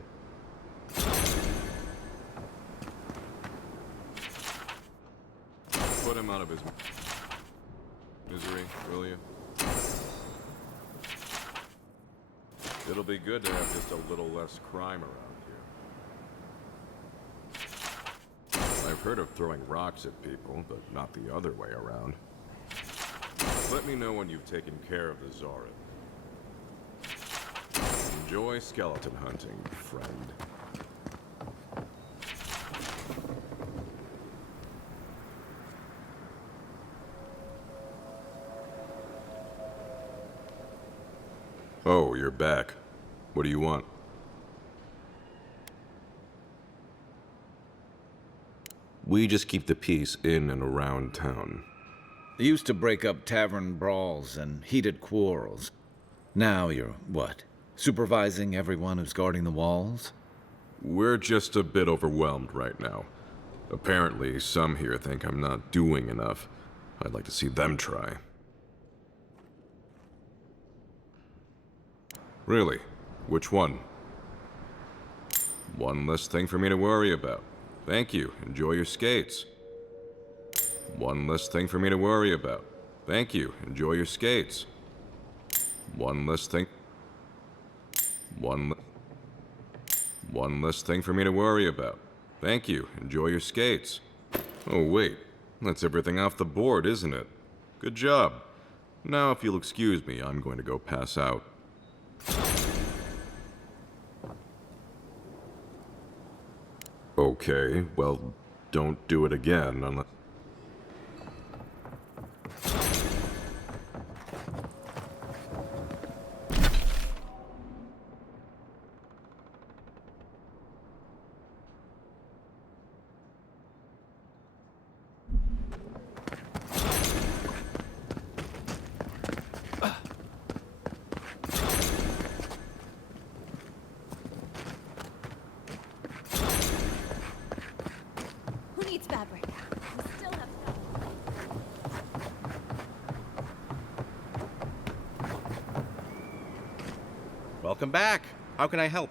Put him out of his misery, will you? It'll be good to have just a little less crime around here. I've heard of throwing rocks at people, but not the other way around. Let me know when you've taken care of the Zarin. Enjoy skeleton hunting, friend. Oh, you're back. What do you want? We just keep the peace in and around town. They used to break up tavern brawls and heated quarrels. Now you're, what, supervising everyone who's guarding the walls? We're just a bit overwhelmed right now. Apparently, some here think I'm not doing enough. I'd like to see them try. Really? Which one? One less thing for me to worry about. Thank you. Enjoy your skates. One less thing for me to worry about. Thank you. Enjoy your skates. One less thing... One less thing for me to worry about. Thank you. Enjoy your skates. Oh, wait. That's everything off the board, isn't it? Good job. Now, if you'll excuse me, I'm going to go pass out. Okay, well, don't do it again unless... Who needs fabric? We still have stuff. Welcome back. How can I help?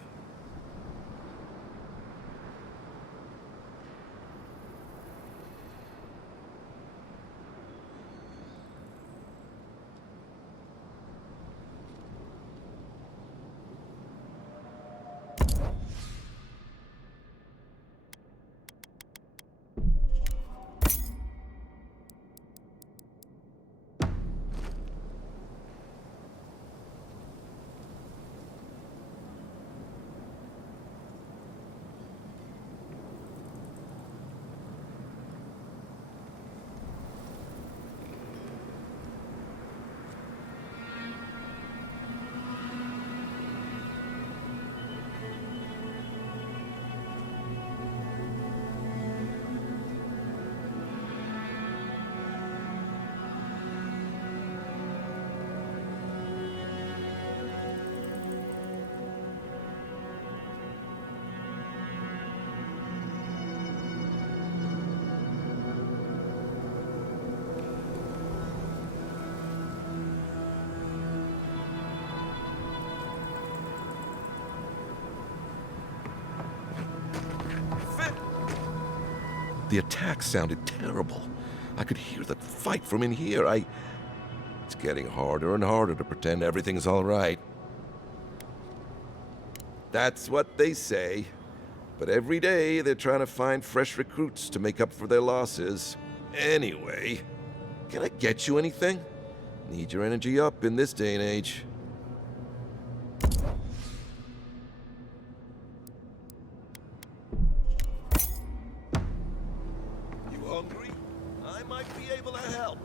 The attack sounded terrible. I could hear the fight from in here. It's getting harder and harder to pretend everything's all right. That's what they say. But every day they're trying to find fresh recruits to make up for their losses. Anyway, can I get you anything? Need your energy up in this day and age. Hungry? I might be able to help.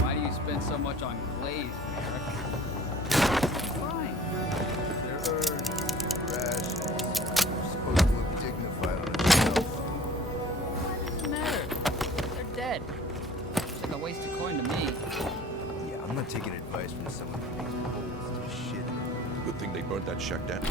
Why do you spend so much on glaze, Eric? Fine. They're earned, Rash. advice from someone who makes holes to shit. Good thing they burnt that shack down.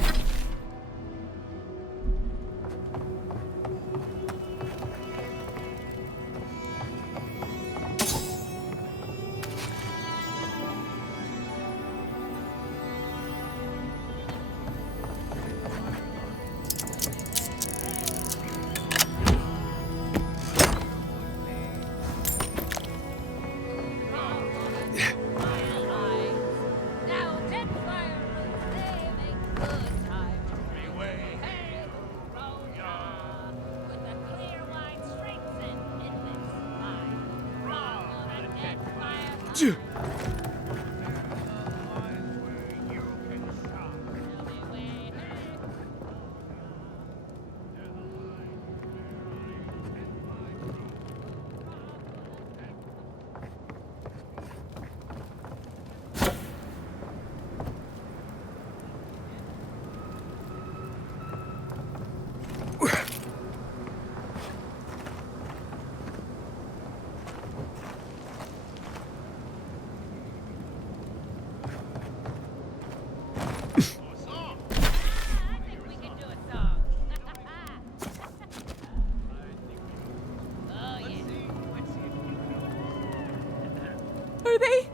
Are they?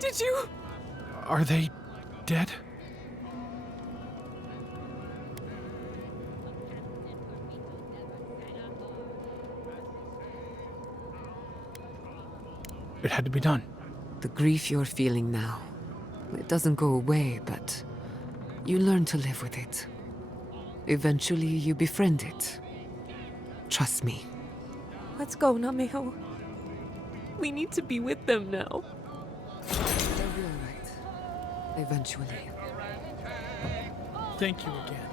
Did you? Are they dead? It had to be done. The grief you're feeling now, it doesn't go away, but you learn to live with it. Eventually, you befriend it. Trust me. Let's go, Nameo. We need to be with them now. They'll be all right. Eventually. Thank you again.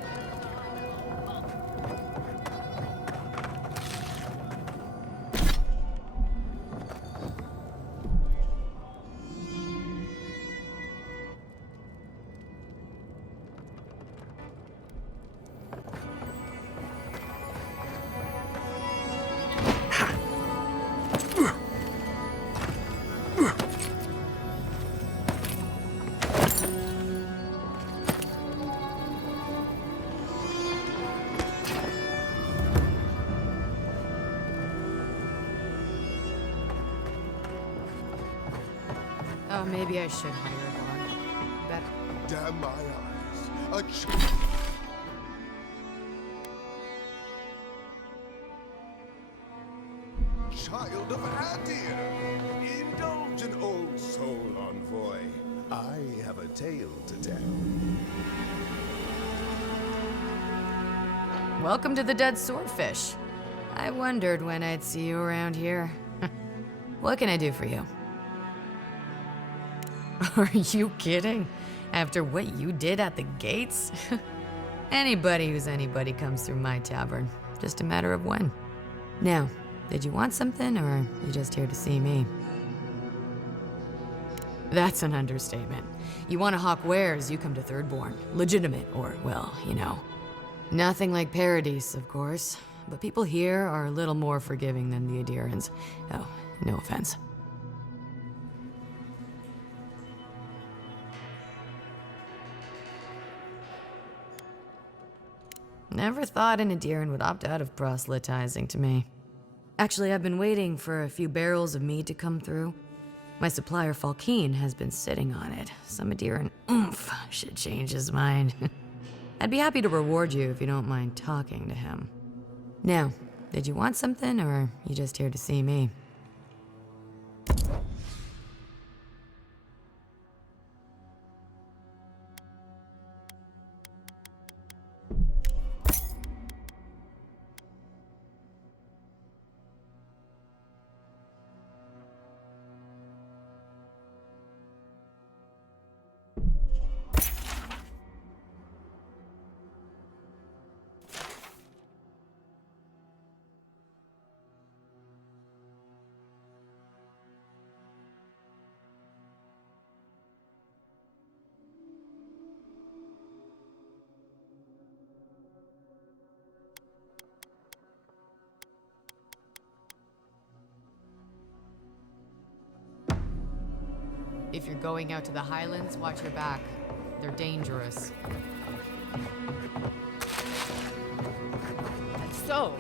Oh, maybe I should hire a guard. Better. Damn my eyes. Child of Adir! Indulge an old soul, envoy. I have a tale to tell. Welcome to the Dead Swordfish. I wondered when I'd see you around here. What can I do for you? Are you kidding? After what you did at the gates? Anybody who's anybody comes through my tavern. Just a matter of when. Now, did you want something, or are you just here to see me? That's an understatement. You want to hawk wares, you come to Thirdborn. Legitimate, or, well, you know. Nothing like Paradise, of course. But people here are a little more forgiving than the Adirans. Oh, no offense. Never thought an Adiran would opt out of proselytizing to me. Actually, I've been waiting for a few barrels of mead to come through. My supplier, Falkeen, has been sitting on it. Some Adiran oomph should change his mind. I'd be happy to reward you if you don't mind talking to him. Now, did you want something, or are you just here to see me? If you're going out to the Highlands, watch your back. They're dangerous. And so,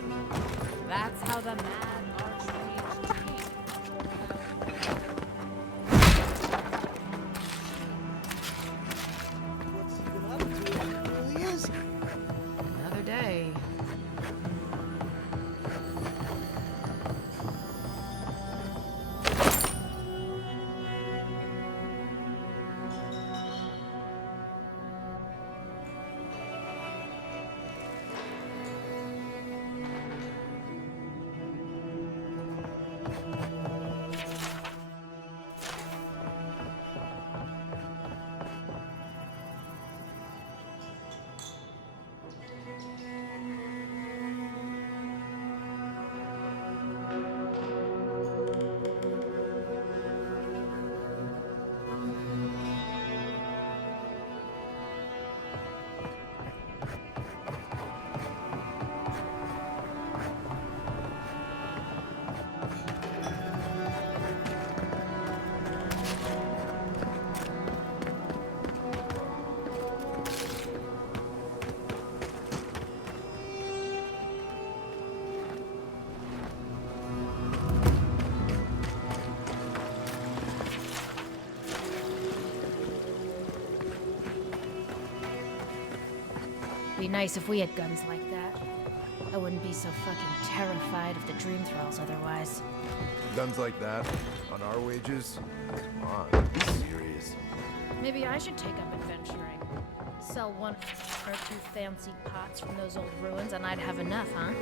that's how the mad archmage came. What's he been up to? Who really is he? Another day. Be nice if we had guns like that. I wouldn't be so fucking terrified of the dream thralls otherwise. Guns like that? On our wages? Come on, be serious. Maybe I should take up adventuring. Sell one or two fancy pots from those old ruins and I'd have enough, huh?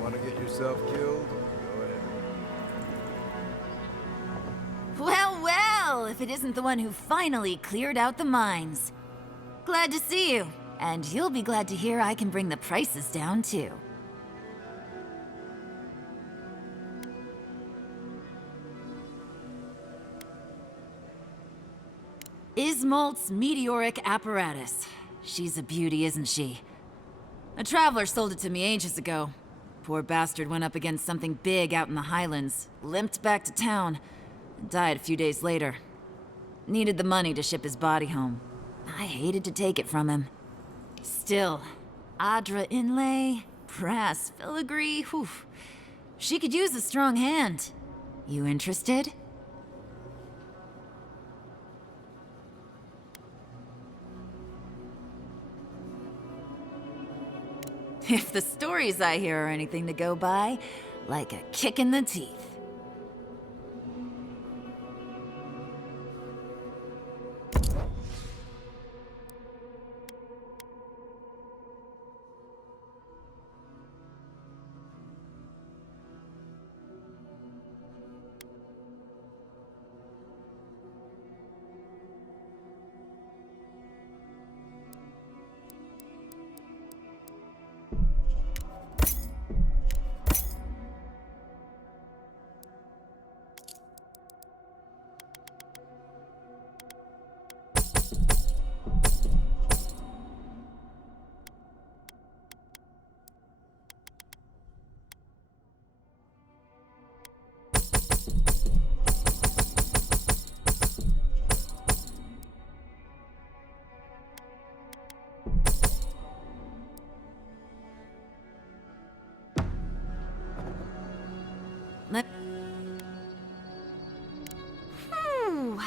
Want to get yourself killed? Go ahead. Well, well, if it isn't the one who finally cleared out the mines. Glad to see you. And you'll be glad to hear I can bring the prices down, too. Ismolt's meteoric apparatus. She's a beauty, isn't she? A traveler sold it to me ages ago. Poor bastard went up against something big out in the Highlands, limped back to town, and died a few days later. Needed the money to ship his body home. I hated to take it from him. Still, Adra inlay, brass filigree, whew. She could use a strong hand. You interested? If the stories I hear are anything to go by, like a kick in the teeth.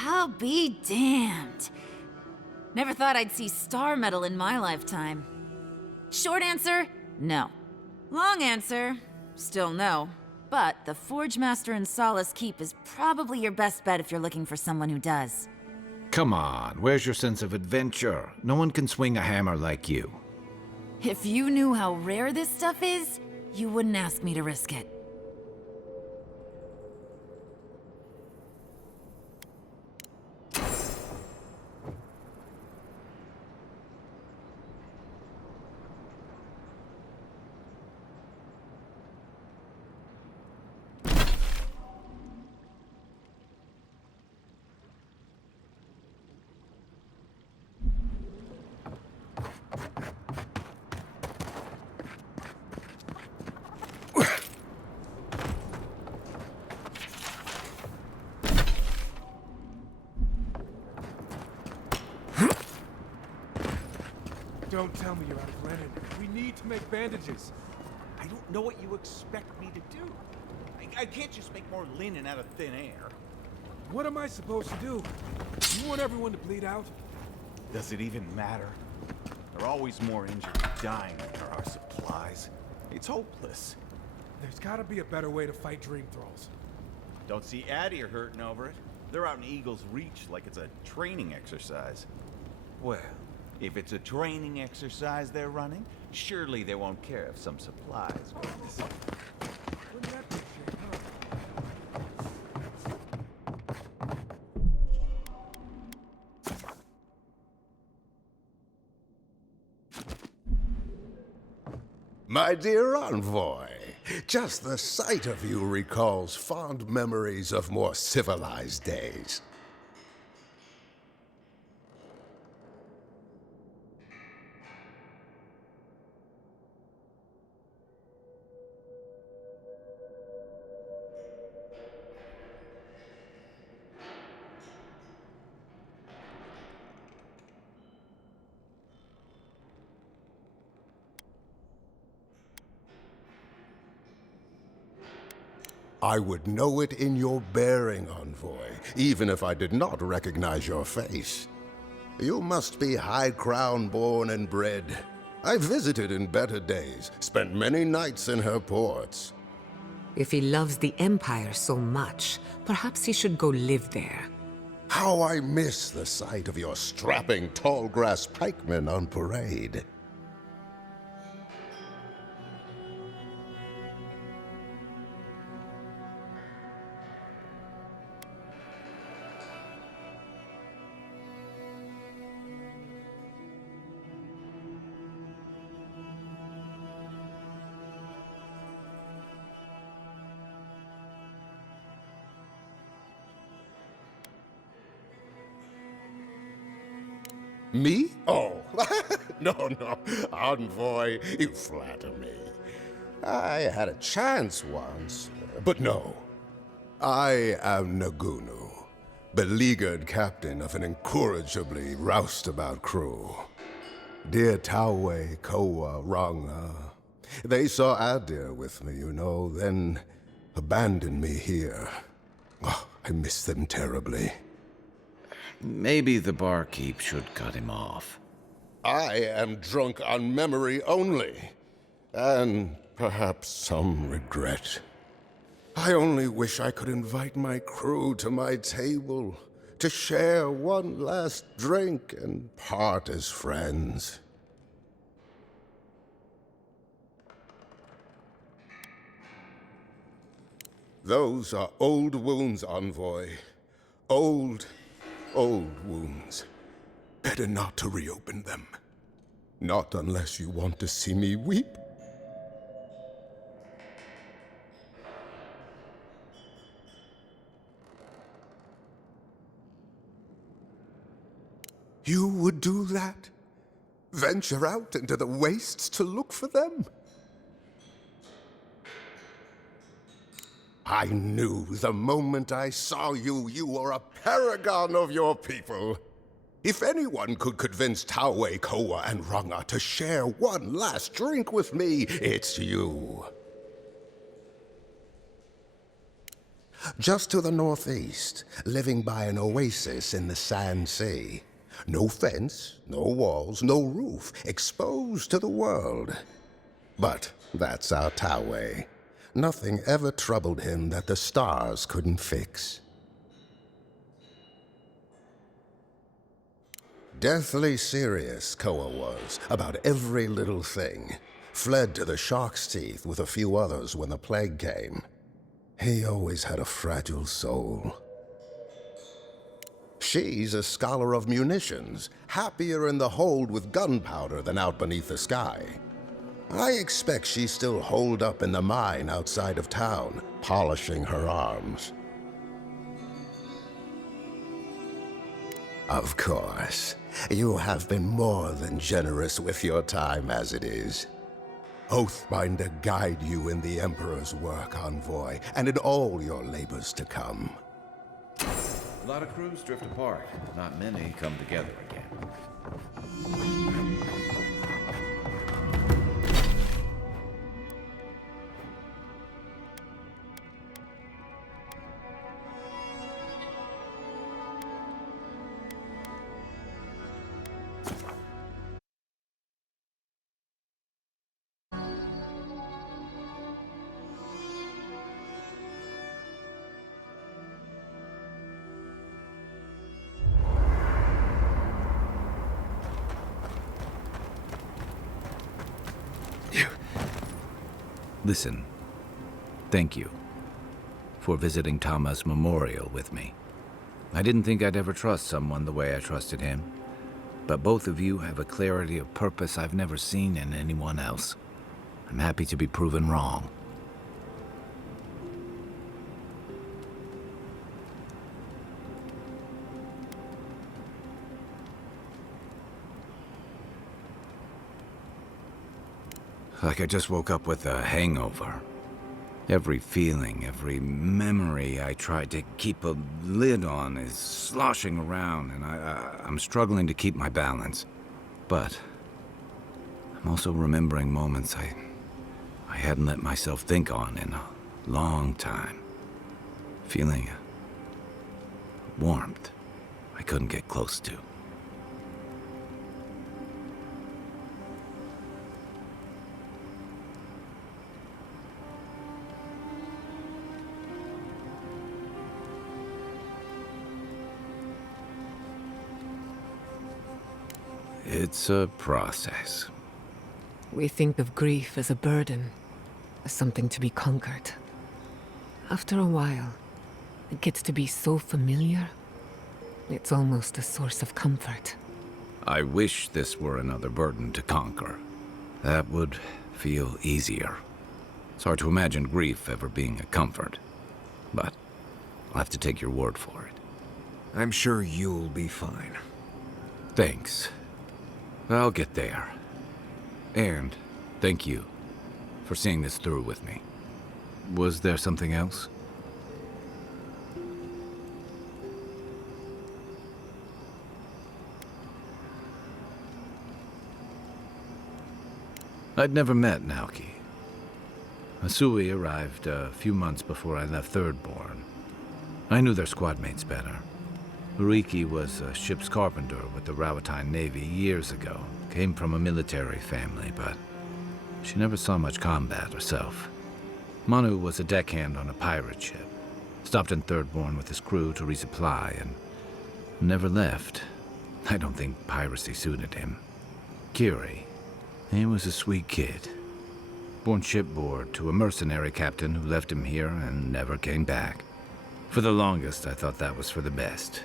I'll be damned. Never thought I'd see star metal in my lifetime. Short answer, no. Long answer, still no. But the Forge Master in Solace Keep is probably your best bet if you're looking for someone who does. Come on, where's your sense of adventure? No one can swing a hammer like you. If you knew how rare this stuff is, you wouldn't ask me to risk it. Don't tell me you're out of linen. We need to make bandages. I don't know what you expect me to do. I can't just make more linen out of thin air. What am I supposed to do? You want everyone to bleed out? Does it even matter? There are always more injured and dying than there are supplies. It's hopeless. There's gotta be a better way to fight dream thralls. Don't see Adir hurting over it. They're out in Eagle's Reach like it's a training exercise. Well, if it's a training exercise they're running, surely they won't care if some supplies go missing. Wouldn't that be a shame, huh? My dear envoy, just the sight of you recalls fond memories of more civilized days. I would know it in your bearing, envoy, even if I did not recognize your face. You must be high crown born and bred. I visited in better days, spent many nights in her ports. If he loves the Empire so much, perhaps he should go live there. How I miss the sight of your strapping tall grass pikemen on parade. Me? Oh, no, envoy, you flatter me. I had a chance once, but no. I am Nagunu, beleaguered captain of an incorrigibly roustabout crew. Dear Tawe, Koa, Ranga, they saw Adir with me, you know, then abandoned me here. Oh, I miss them terribly. Maybe the barkeep should cut him off. I am drunk on memory only, and perhaps some regret. I only wish I could invite my crew to my table, to share one last drink and part as friends. Those are old wounds, envoy. Old wounds. Better not to reopen them. Not unless you want to see me weep. You would do that? Venture out into the wastes to look for them? I knew the moment I saw you, you were a paragon of your people. If anyone could convince Tawe, Koa, and Ranga to share one last drink with me, it's you. Just to the northeast, living by an oasis in the Sand Sea. No fence, no walls, no roof, exposed to the world. But that's our Tawe. Nothing ever troubled him that the stars couldn't fix. Deathly serious, Koa was, about every little thing. Fled to the shark's teeth with a few others when the plague came. He always had a fragile soul. She's a scholar of munitions, happier in the hold with gunpowder than out beneath the sky. I expect she's still holed up in the mine outside of town, polishing her arms. Of course, you have been more than generous with your time as it is. Oathbinder guide you in the Emperor's work, envoy, and in all your labors to come. A lot of crews drift apart. Not many come together again. Listen, thank you for visiting Tama's memorial with me. I didn't think I'd ever trust someone the way I trusted him, but both of you have a clarity of purpose I've never seen in anyone else. I'm happy to be proven wrong. Like I just woke up with a hangover. Every feeling, every memory I tried to keep a lid on is sloshing around, and I'm struggling to keep my balance. But I'm also remembering moments I hadn't let myself think on in a long time. Feeling a warmth I couldn't get close to. It's a process. We think of grief as a burden, as something to be conquered. After a while, it gets to be so familiar, it's almost a source of comfort. I wish this were another burden to conquer. That would feel easier. It's hard to imagine grief ever being a comfort, but I'll have to take your word for it. I'm sure you'll be fine. Thanks. I'll get there. And thank you for seeing this through with me. Was there something else? I'd never met Naoki. Asui arrived a few months before I left Thirdborn. I knew their squad mates better. Uriki was a ship's carpenter with the Rawatine Navy years ago. Came from a military family, but she never saw much combat herself. Manu was a deckhand on a pirate ship. Stopped in Thirdborn with his crew to resupply and never left. I don't think piracy suited him. Kiri, he was a sweet kid. Born shipboard to a mercenary captain who left him here and never came back. For the longest, I thought that was for the best.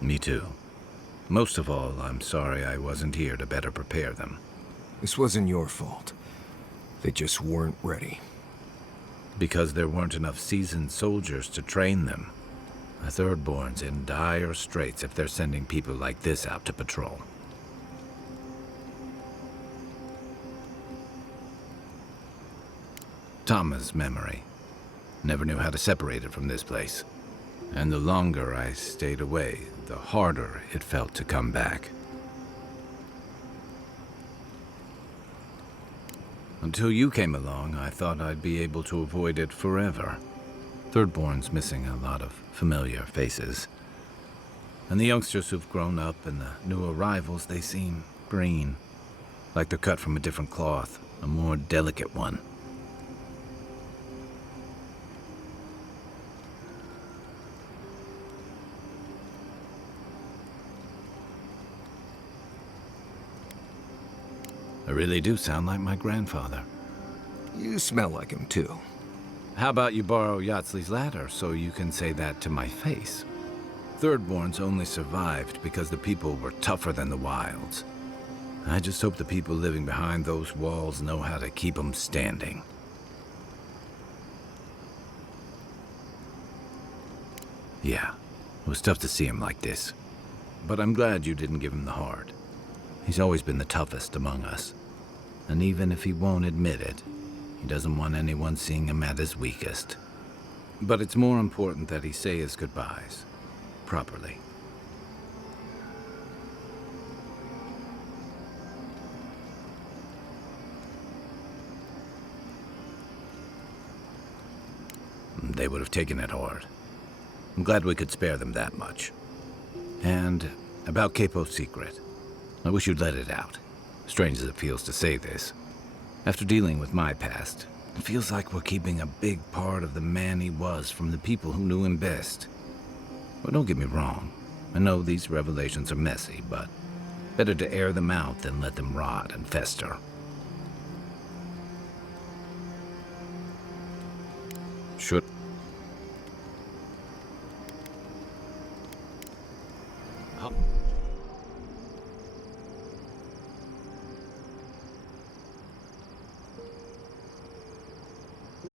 Me too. Most of all, I'm sorry I wasn't here to better prepare them. This wasn't your fault. They just weren't ready. Because there weren't enough seasoned soldiers to train them. The Thirdborn's in dire straits if they're sending people like this out to patrol. Tama's memory. Never knew how to separate it from this place. And the longer I stayed away, the harder it felt to come back. Until you came along, I thought I'd be able to avoid it forever. Thirdborn's missing a lot of familiar faces. And the youngsters who've grown up and the new arrivals, they seem green. Like they're cut from a different cloth, a more delicate one. I really do sound like my grandfather. You smell like him, too. How about you borrow Yatsley's ladder so you can say that to my face? Thirdborns only survived because the people were tougher than the wilds. I just hope the people living behind those walls know how to keep them standing. Yeah, it was tough to see him like this. But I'm glad you didn't give him the heart. He's always been the toughest among us. And even if he won't admit it, he doesn't want anyone seeing him at his weakest. But it's more important that he say his goodbyes. Properly. they would have taken it hard. I'm glad we could spare them that much. And about Capo's secret. I wish you'd let it out. Strange as it feels to say this. After dealing with my past, it feels like we're keeping a big part of the man he was from the people who knew him best. Well, don't get me wrong. I know these revelations are messy, but better to air them out than let them rot and fester. Should